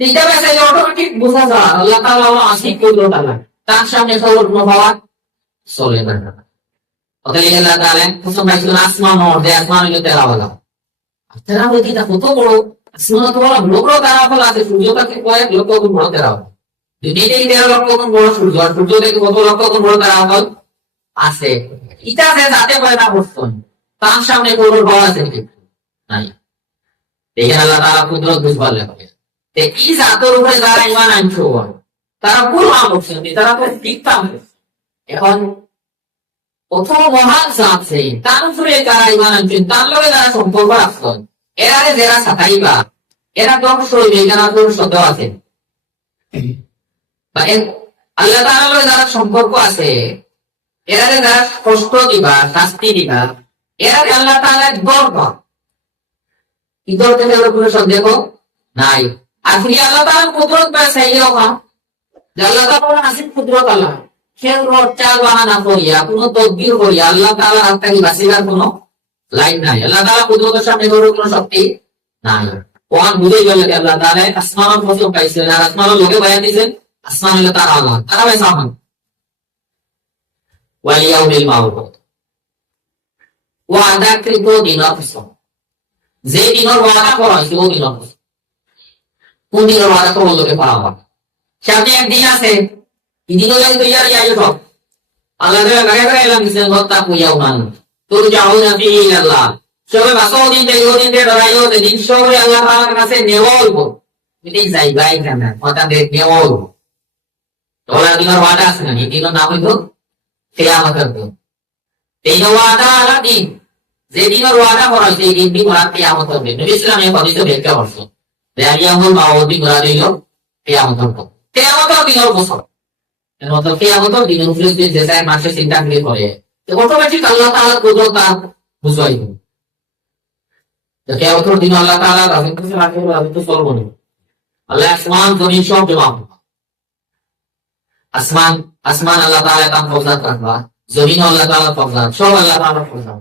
এটা বেশি অটোমেটিক বোঝা যায় আল্লাহ তাআলা আসিক কুদরত আল্লাহ তার সামনে সবার কোনো পাওয়ার চলে না অতএব আল্লাহ তাআলা প্রথম বাইতুল আসমান মধ্যে আসমান হইল 13 ওয়ালা 13 হইতে তা কত বড় আসমান তো বড় বড় তারা ফল আছে সূর্যটাকে কয়েক লক্ষ গুণ বড় তারা দুনিয়াতেই 13 লক্ষ গুণ বড় সূর্য আর সূর্য থেকে কত লক্ষ গুণ বড় তারা ফল আছে এটা যে যাতে পয়দা করছেন তার সামনে কোনো বড় আছে কি নাই এই আল্লাহ তাআলা কুদরত বুঝবার লাগে তে এই জাতের উপরে যারা ঈমান আনছো তারা পুরো করছেন তারা তো ঠিকঠাক এখন প্রথম মহান জাত সেই তার উপরে যারা ঈমান আনছেন তার লগে যারা সম্পর্ক রাখছেন এরা যারা সাতাইবা এরা ধ্বংস হইবে এরা তো সত্য আছে আল্লাহ তাআলার লগে যারা সম্পর্ক আছে এরা যারা কষ্ট দিবা শাস্তি দিবা এরা আল্লাহ তাআলার দরবা কি দরতে গেলে কোনো সন্দেহ নাই আর ফিরে আল্লাহ তাআলার কুদরত বা চাইলেও না যে আল্লাহ তাআলার আসিফ কুদরত আল্লাহ খেল চাল বাহানা করিয়া কোনো তদবির করিয়া আল্লাহ তাআলার হাত থেকে বাঁচিবার কোনো লাইন নাই আল্লাহ তাআলা কুদরতের সামনে কোনো শক্তি নাই কোরআন বুঝেই গেল আল্লাহ তাআলা আসমানের কসম পাইছেন আর আসমানের লোকে বয়ান দিয়েছেন আসমান হলো তার আল্লাহ তারা ভাই সামান ওয়াল ইয়াউমিল মাউউদ ওয়াদাকৃত দিনের কসম যে দিনের ওয়াদা করা হয়েছে ও দিনের কসম কোন দিনের ওয়াদা তো লোকে পাওয়া হবে সামনে একদিন আছে ইদিনও যাই তো ইয়ার ইয়াই সব আল্লাহ তাআলা গায়ে গায়ে এলাম দিয়েছেন ওয়াত্তাকু ইয়াউমান তুরজাউনা ফিহি ইলাল্লাহ সবে বাসও দিন থেকে দিন থেকে ডরাইও দিন সবে আল্লাহ তাআলার কাছে নেওয়াল গো এটাই যাই গাই কেন কথা দেখ নেওয়াল ওলা দিনের ওয়াদা আছে না দিনের নাম হইতো কিয়ামতের দিন এই ওয়াদা দিন যে দিনের ওয়াদা করা হয়েছে এই দিনটি ওরা কিয়ামতের দিন নবী ইসলাম এই হাদিসে ব্যাখ্যা করছেন ইয়াউমুল মাউউদ মুরাদ হইল কিয়ামতের দিন কিয়ামতের দিনের বছর এর মতো কিয়ামতের দিনের উপরে যে যায় মানুষ চিন্তা করে অটোমেটিক আল্লাহ তাআলা কুদরত বুঝাই কিয়ামতের দিন আল্লাহ তাআলা রাজিক কিছু রাখবে আমি তো চলবো না আল্লাহ আসমান জমিন সব জবাব আসমান আসমান আল্লাহ তাআলা তার ফরজাত রাখবা জমিন আল্লাহ তাআলা ফরজাত সব আল্লাহ তাআলা ফরজাত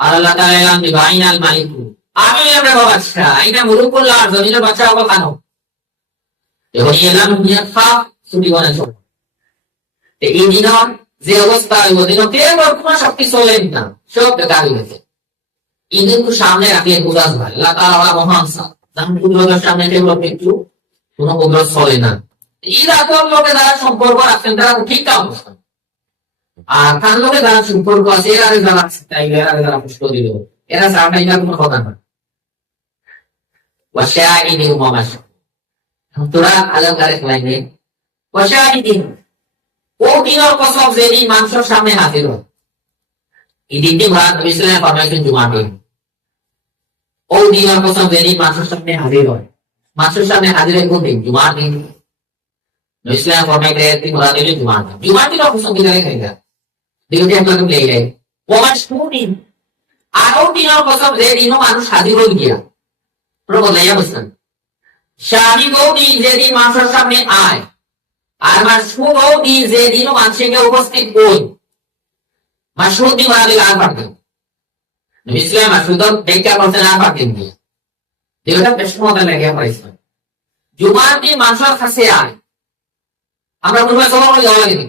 আর আল্লাহ তাআলা এলান দিবা আইনাল মালিক আমি আপনার বাচ্চা আইনা মুলুকুল্লাহ আর জমিনের বাচ্চা হবে কেন এখন এলান দুনিয়া খাপ ছুটি বানায় চল এই দিন যে অবস্থা ওই দিন কেউ কোনো শক্তি চলেন না সব গাড়ি গেছে এই দিন তো সামনে রাখিয়ে বুঝাস ভাই আল্লাহ তাআলা মহান সামনে কুদরতের সামনে কেউ একটু কোনো কুদরত চলে না এই রাতের লোকে যারা সম্পর্ক রাখছেন তারা ঠিক কাম করছেন আর তার লোকে যারা সম্পর্ক আছে এরা যারা চাইলে এরা যারা পুষ্ট দিল এরা ছাড়া এটা কোনো কথা না ওয়াশাহিদিন ওয়া মাশা তোরা আলাদা করে লাইনে ওয়াশাহিদিন ও দিনের কসম যেদিন মানুষের সামনে হাজির হয় এই দিনটি ভারত ইসলামে পাঠাইছেন জুমার দিন ও দিনের কসম যেদিন মানুষের সামনে হাজির হয় মানুষের সামনে হাজির হয় কোন দিন জুমার দিন ইসলাম ফরমাইতে তিন ভারত দিলে জুমার দিন জুমার দিন কসম কি জায়গায় খাইলা দিনটি একদম লেগে যায় ওমান শুনিন আরো দিনের কসম যেদিনও মানুষ হাজির হয়ে গিয়া প্রবল লাইয়া বসছেন শাহিদ ও দিন যেদিন মানুষের সামনে আয় আর মাসুদও দিন যেদিনও মানুষকে উপস্থিত কই মাসুদ দিন মারা দিলে আরফার দিন ইসলাম মাসুদ ব্যাখ্যা করছেন আরফার দিন দিয়ে যেটা বেশ মজা লাগে পাইছে জুমার দিন মানুষের কাছে আয় আমরা বুঝবে সবার করে যাওয়া লাগেনি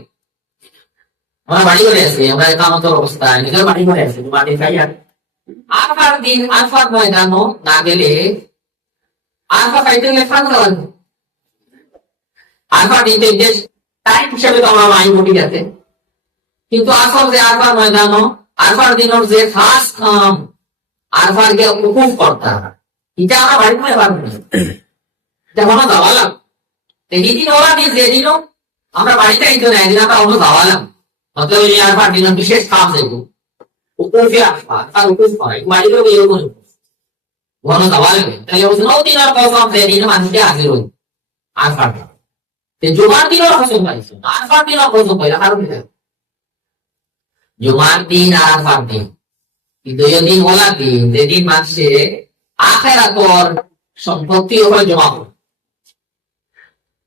আমরা বাড়ি করে আছি আমরা কামতর অবস্থায় নিজের বাড়ি করে আছি জুমার দিন খাই আরফার দিন আরফার ময়দানও না গেলে আরফা খাইতে গেলে ফাঁকা লাগবে আরফা দিতে দেশ টাইম হিসেবে তো আমরা আইন ঘটি গেছে কিন্তু আসল যে আরফার ময়দানও আরফার দিনের যে খাস কাম আরফার কে উকুফ করতা এটা আমরা বাড়ি করে পারবো না এটা কোনো দাওয়ালাম দিন ওরা দিন যেদিনও আমরা বাড়িতে আইতো না একদিন আমরা অন্য দাওয়ালাম অতএব এই আরফার দিনের বিশেষ কাম যেগুলো উকুফে আরফা আর উকুফ করে বাড়ি করে এরকম ঘন দাওয়ালাবে তাই বলছেন ও দিন আর কসম যেদিন মানুষকে হাজির হই আরফার জুমার দিনের কসম পাইছো আরফার দিনের কসম পাইলা কারণ কি জুমার দিন আর আরফার দিন দুই দিন ওলা দিন যেদিন মানুষে আখিরাতর সম্পত্তি উপরে জমা করে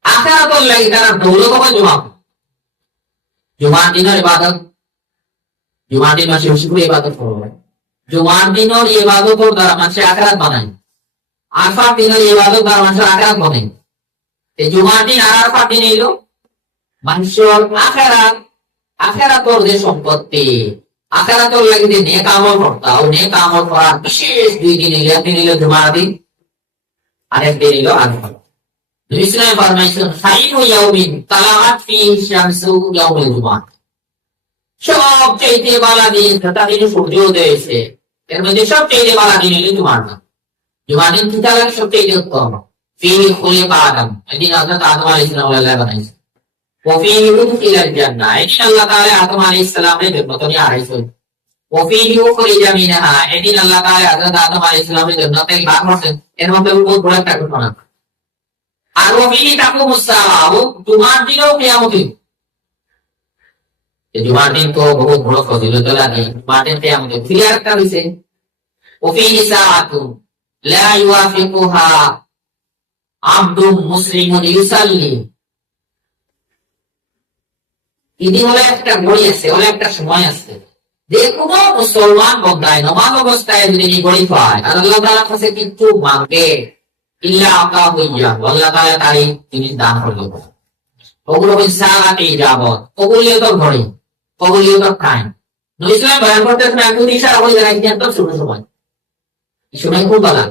আখিরাতর লাগি তারা দৌলত উপরে জমা করে জুমার দিনের ইবাদত জুমার দিন মাসে বেশি করে ইবাদত করবে জুমার দিনের ইবাদতর দ্বারা মানুষে আখিরাত বানায় আরফার দিনের ইবাদত দ্বারা মানুষের আখিরাত বানায় এই জুমার দিন আর আরফার দিন এলো মানুষের আখিরাতর যে সম্পত্তি আখিরাতর লাগি যে নেক আমল করতা ও নেক আমল করার বিশেষ দুই দিন এলো একদিন এলো জুমার দিন আরেকদিন এলো আরফা ইসলাম ফরমাইছেন খাইরু ইয়াউমিন তালাআত ফিহি শামসু ইয়াউমুল জুমআহ সবচেয়ে ভালো দিন যেটা দিন সূর্যোদয় হয়েছে এর মধ্যে সবচেয়ে ভালো দিন হলো জুমার দিন জুমার দিন কি তাহলে সবচেয়ে উত্তম ফিহি খুলিকা আদম এদিন হযরত আদম আলাইহিস সালাম আল্লাহ বানাইছে وفيه أدخل الجنة إن الله تعالى آدم عليه السلام ने जन्नत में आइছে وفيه أخرج منها إن الله تعالى हज़रत आदम عليه السلام ने जन्नत में बाहर করছেন এর মধ্যে বহুত বড় একটা ঘটনা আর وفيه تقوم الساعة জুমার দিনও কিয়ামত এই জুমার দিন তো বহুত বড় ফজিলত লাগে জুমার দিন কিয়ামত ক্লিয়ার একটা হইছে وفيه ساعة لا يوافقها عبد مسلم يصلي ইনি হলো একটা ঘড়ি আছে হলো একটা সময় আছে যে কোনো মুসলমান বন্দায় নামাজ অবস্থায় যদি ঘড়ি পায় আর আল্লাহ তাআলার কাছে কিছু মাঙ্গে ইল্লা আতাহু ইয়া আল্লাহ তাআলা তাই তিনি দান করলেন ওগুলো সালাতে ইজাবত ওগুলো ঘড়ি ওগুলো টাইম ইসলাম বয়ান করতে সময় একটু ইশারা করে দেয় কিন্তু ছোট সময় এই সময় খুব ভালো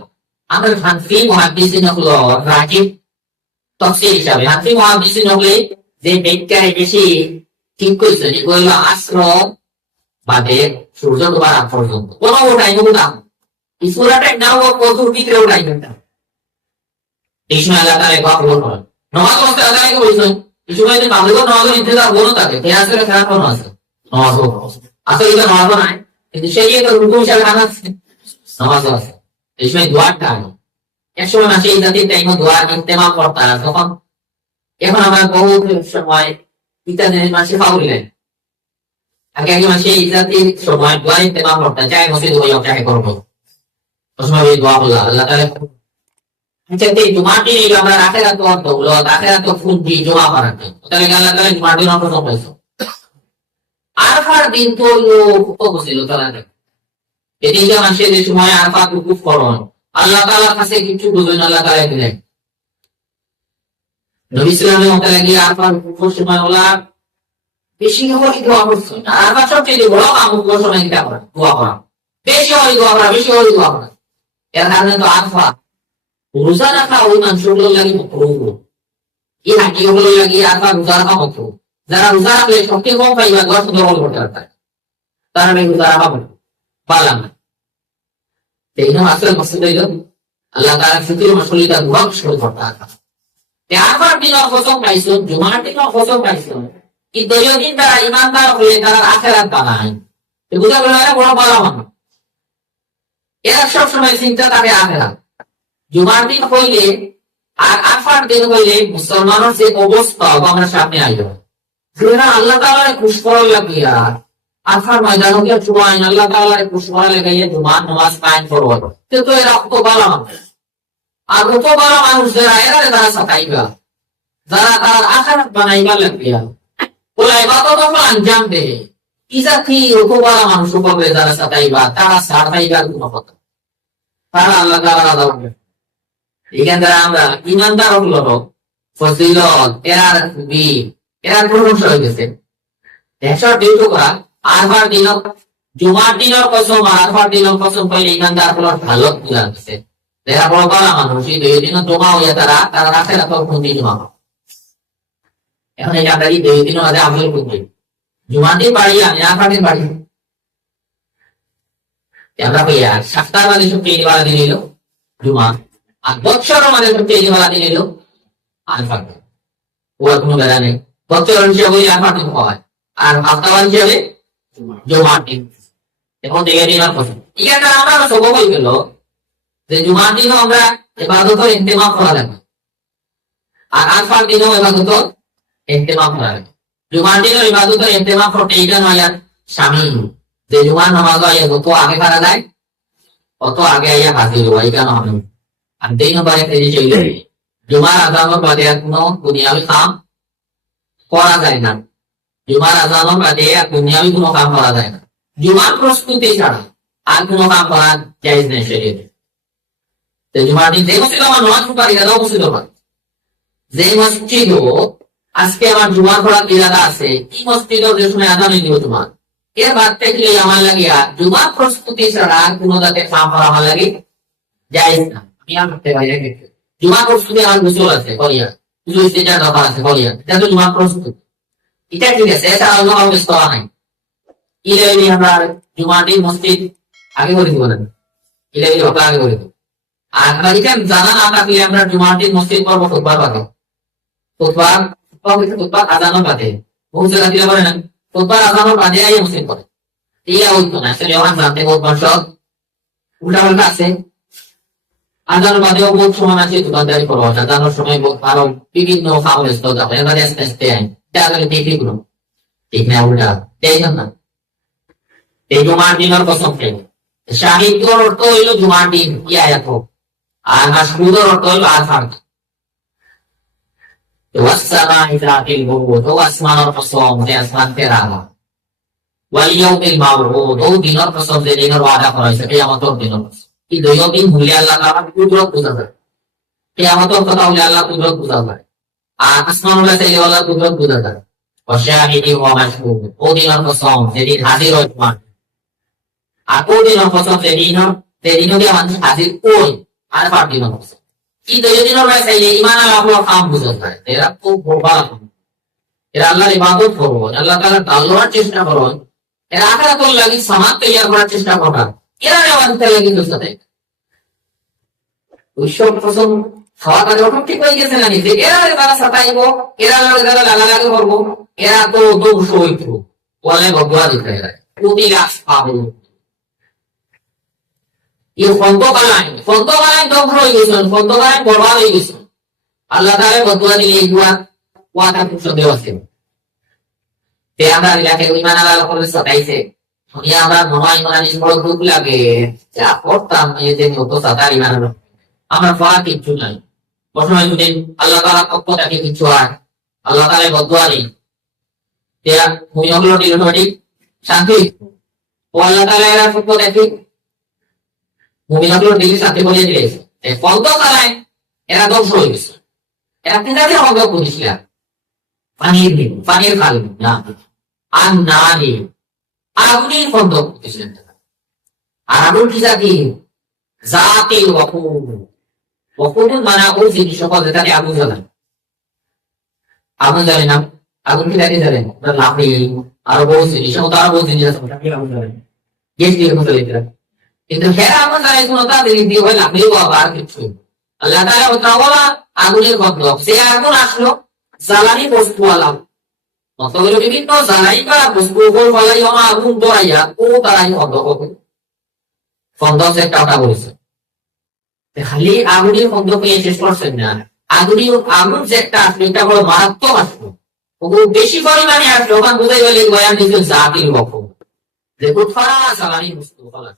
আমরা হানফি মুহাদ্দিসিন হলো রাকিব তাফসীর হিসাবে হানফি মুহাদ্দিসিন হলে যে ব্যাখ্যায় বেশি ঠিক কইছে এগুলো আসর বাদে সূর্য ডোবার আগ পর্যন্ত কোনো টাইম না এই পুরাটা নাও কত ভিতরে টাইম না এই সময় আল্লাহ তাআলা কবুল করেন নামাজ পড়তে আল্লাহ কে বলছেন এই সময় যে মাগরিব নামাজের ইন্তজার বড় থাকে কে আসলে খারাপ কোন আছে নামাজ আসলে এটা নামাজ নাই কিন্তু সেই যে রুকু হিসাবে আছে নামাজ আছে এই সময় দোয়ার টাইম এক সময় মাসে এই জাতির টাইমে দোয়া ইন্তেমাম করতে হয় তখন এখন আমরা বহু সময় ইত্যাদি মাসে পাউলেন আগে আগে মাসে ইজাতির সময় দোয়া ইন্তেমাম করতে চাই মসজিদ হয়ে চাই করবো সময় ওই দোয়া বললাম আল্লাহ তাআলা জুমার দিন আমরা আখিরাত তো দৌলত আখিরাত তো পুঁজি জমা করাতে তাহলে আল্লাহ তাআলা জুমার দিন আমরা পাইছো আরফার দিন তো বুঝিল তারা এদিন যে মাসে যে সময় আরফা উকুফ করন আল্লাহ তাআলার কাছে কিছু বুঝুন আল্লাহ তাআলা দিলেন নবী সাল্লাল্লাহু আলাইহি ওয়াসাল্লাম গিয়ে আরফার উকুফের সময় ওলা বেশি করে দোয়া করছেন আরফা সবচেয়ে বড় আমল সময় এটা করা দোয়া করা বেশি করে দোয়া করা বেশি করে দোয়া করা এর কারণে তো আরফা রোজা রাখা ওই মানুষগুলো লাগি মকরুহ এই হাকিগুলো লাগি আরফা রোজা রাখা মকরুহ যারা রোজা রাখলে সবচেয়ে কম পাইবা দোয়া দরল করতে পারবে তারা রোজা রাখা পারলাম না এই জন্য আসলে মসজিদে আল্লাহ তাআলা ফিকির মাসুলিয়ত দোয়া শুরু করতে হবে আরফার দিন কসম পাইছো জুমার দিন কসম পাইছো এই দুই দিন তারা ইমানদার হয়ে তারা আখিরাত বানায় বুঝা গেল বড় বড় মানুষ এরা সবসময় চিন্তা থাকে আখিরাত জুমার দিন হইলে আর আরফার দিন হইলে মুসলমানের যে অবস্থা আমরা সামনে আইলো যেটা আল্লাহ তাআলার খুশ করার লাগিয়া আরফার ময়দানে গিয়ে জুমায় আল্লাহ তাআলার খুশ করার লাগিয়া জুমার নামাজ কায়েম করব তো এরা কত ভালো মানুষ আর কত ভালো মানুষ যারা এরা তারা সাকাইবা যারা তার আখারাত বানাইবার লাগিয়া ওরা ইবাদত আঞ্জাম দেয় ইজা কি রকম মানুষ পাবে যারা সাতাইবা তারা সাতাইবার কোন কথা তারা আল্লাহ তাআলা আদা করবে এখান দ্বারা আমরা ইমানদার হলো ফজিলত এরার বি এরার প্রশংসা হয়ে গেছে দেশর ডিউটি করা আরবার দিন জুমার দিনের কসম আরবার দিনের কসম পাইলে ইমানদার হলো ভালো বুঝা গেছে যারা বড় বড় মানুষ এই দুই দিন জমা হইয়া তারা তারা রাখে রাখো কোন দিন জমা এখন এই আমরা এই দুই দিন আগে আমল করবো জুমার দিন বাড়ি আমি আরবার দিন বাড়ি আমরা ভাইয়া সপ্তাহ বাদে সব পেয়ে বাড়া দিন এলো জুমা আর বৎসর আমাদের সব পেয়ে বাড়া দিন এলো আরবার দিন ওর কোনো বেড়া নেই বৎসর হিসাবে ওই আরবার দিন হয় আর সপ্তাহ হিসাবে জুমার দিন এখন দেখে দিন আর পছন্দ এখানে আমরা সব হয়ে গেল যে জুমার দিনও আমরা ইবাদতের ইন্তেমাম করা লাগবে আর আরফার দিনও ইবাদতের ইন্তেমাম করা লাগবে জুমার দিনও ইবাদতের ইন্তেমাম করতে এইটা নয় আর স্বামী যে জুমার নামাজ হয় যত আগে করা যায় তত আগে আইয়া হাজির হওয়া এটা নয় আর 3 নম্বরে তেজি চলে জুমার আজানের বাদে আর কোনো দুনিয়াবি কাম করা যায় না জুমার আজানের বাদে আর দুনিয়াবি কোনো কাম করা যায় না জুমার প্রস্তুতি ছাড়া আর কোনো কাম করা জায়েজ নেই শরীয়তে জুমার দিন যে মসজিদ আমার নামাজ পড়ি দাদা মসজিদ আমার যে মসজিদ আজকে আমার জুমার পড়ার ইরাদা আছে কি মসজিদ যে সময় আজান দিব তোমার এর বাদ থেকে আমার লাগিয়া জুমার প্রস্তুতি ছাড়া কোনো যাতে কাম করা আমার লাগে জায়েজ না আমি আর করতে পারি জুমার প্রস্তুতি আমার গোসল আছে করিয়া কিছু যেটা দরকার আছে করিয়া এটা তো জুমার প্রস্তুতি এটা ঠিক আছে এটা অন্য কারো ব্যস্ত নাই ইলেভি আমরা জুমার দিন মসজিদ আগে করে দিব না ইলেভি আগে করে দিব আর আমরা যেটা জানা না থাকলে আমরা জুমার দিন মসজিদ করবো খুতবার পাবো খুতবার আজানোর বাদে বহু জায়গা দিলে পারে না খুতবার আজানোর বাদে আইয়ে মসজিদ করে ইয়া হইতো না আসলে আমার জানতে বহুত মানুষ উল্টা পাল্টা আছে আজানোর বাদেও বহুত সময় আছে দোকানদারি করবো আজানোর সময় আরো বিভিন্ন ফাউল যাবে এবারে আস্তে আস্তে আইন তাহলে দেখি গুলো ঠিক না উল্টা এই জন্য এই জুমার দিনের কসম খেয়ে সাহিত্যর অর্থ হইল জুমার দিন কি আয়াত হোক আর মাসরুদের অর্থ হইল আরফার والسماء ذات البروج واسمان قسم যে আসমান তেরা واليوم الموعود ও দিনের কসম যে দিনের ওয়াদা করা হয়েছে কিয়ামতের দিনের কসম এই দুই দিন হইলে আল্লাহ তাআলা কুদরত বুঝা যায় কিয়ামতের কথা হইলে আল্লাহ কুদরত বুঝা যায় আর আসমান হইলে সেই আল্লাহ কুদরত বুঝা যায় وشاهد ومشهود ও দিনের কসম যেদিন হাজির হয় তোমার আর ও দিনের কসম যেদিনও দিয়ে মানুষ হাজির ওই আর পার দিনের কসম এই দুই দিনের রয়েছে ইমান আর আল্লাহর কাম বুঝা যায় এরা খুব বড় এরা আল্লাহর ইবাদত করবো আল্লাহ তাআলার দাওয়ার চেষ্টা করো এরা আখিরাতের লাগি সমাজ তৈরি করার চেষ্টা করবা এরা আমাদের লাগি দোষতে ওইসব প্রথম খাওয়া কাজ ঠিক হয়ে গেছে না যে এরা তারা সাতাইব এরা লাগালাগি করবো এরা তো দোষ হইত বলে ভগবান দিতে এরা প্রতি লাখ পাবো এই ফন্তকালায় ধ্বংস হয়ে গেছেন ফন্তকালায় বরবাদ হয়ে গেছেন আল্লাহ তাআলা ভগবান দিলে এইগুলা ওয়াদা পুষ্ট দেওয়া আছে তে আমরা এলাকায় ইমান আল্লাহ করে সাতাইছে দুনিয়া আমরা মনে হয় ইমান বড় গ্রুপ লাগে যা করতাম এই যে মতো সাতার ইমান আমরা ফাঁকা কিচ্ছু নাই বর্তমানে যদি আল্লাহ তাআলা পক্ষ থেকে কিছু আর আল্লাহ তাআলা ভগবান নেই তেরা মুমিনগুলো নির্ভরই শান্তি ও আল্লাহ তাআলা এর পক্ষ থেকে মুমিনগুলো দিলে শান্তি বলে দিয়েছে এই ফন্তকালায় এরা ধ্বংস হয়ে গেছে এরা কিভাবে অঙ্গ করেছিল পানির খাল না আর না নেই আগুনের বন্ধ করতেছিলেন আর আগুন কি জাতি জাতির ওকুন মানে ওই জিনিস সকল যেটাকে আগুন জ্বালায় আগুন জ্বালে না আগুন কি জাতি জ্বালেন লাফি আরো বহু জিনিস আরো বহু জিনিস আছে আগুন জ্বালেন গ্যাস দিয়ে আগুন জ্বালাইতে কিন্তু হেরা আগুন জ্বালাই কোনো তাদের দিয়ে হয় লাফিও আবার কিছু আল্লাহ তাআলা ওতাওয়ালা আগুনের বন্ধ সে আগুন আসলো জ্বালানি বস্তু আলাম মতগুলো বিভিন্ন জ্বালাই বা বস্তু উপর ফলাই আমার আগুন ধরাইয়া ও তারাই বন্ধ করবে বন্ধ সে টাকা বলেছে খালি আগুনের বন্ধ পেয়ে শেষ করছেন না আগুন যে একটা আসলো এটা বড় মারাত্মক আসলো বেশি পরিমাণে আসলো ওখান বোঝাই গেলে বয়ান নিজের জাতির লক্ষ্য যে কোথায় জ্বালানি বস্তু ফলা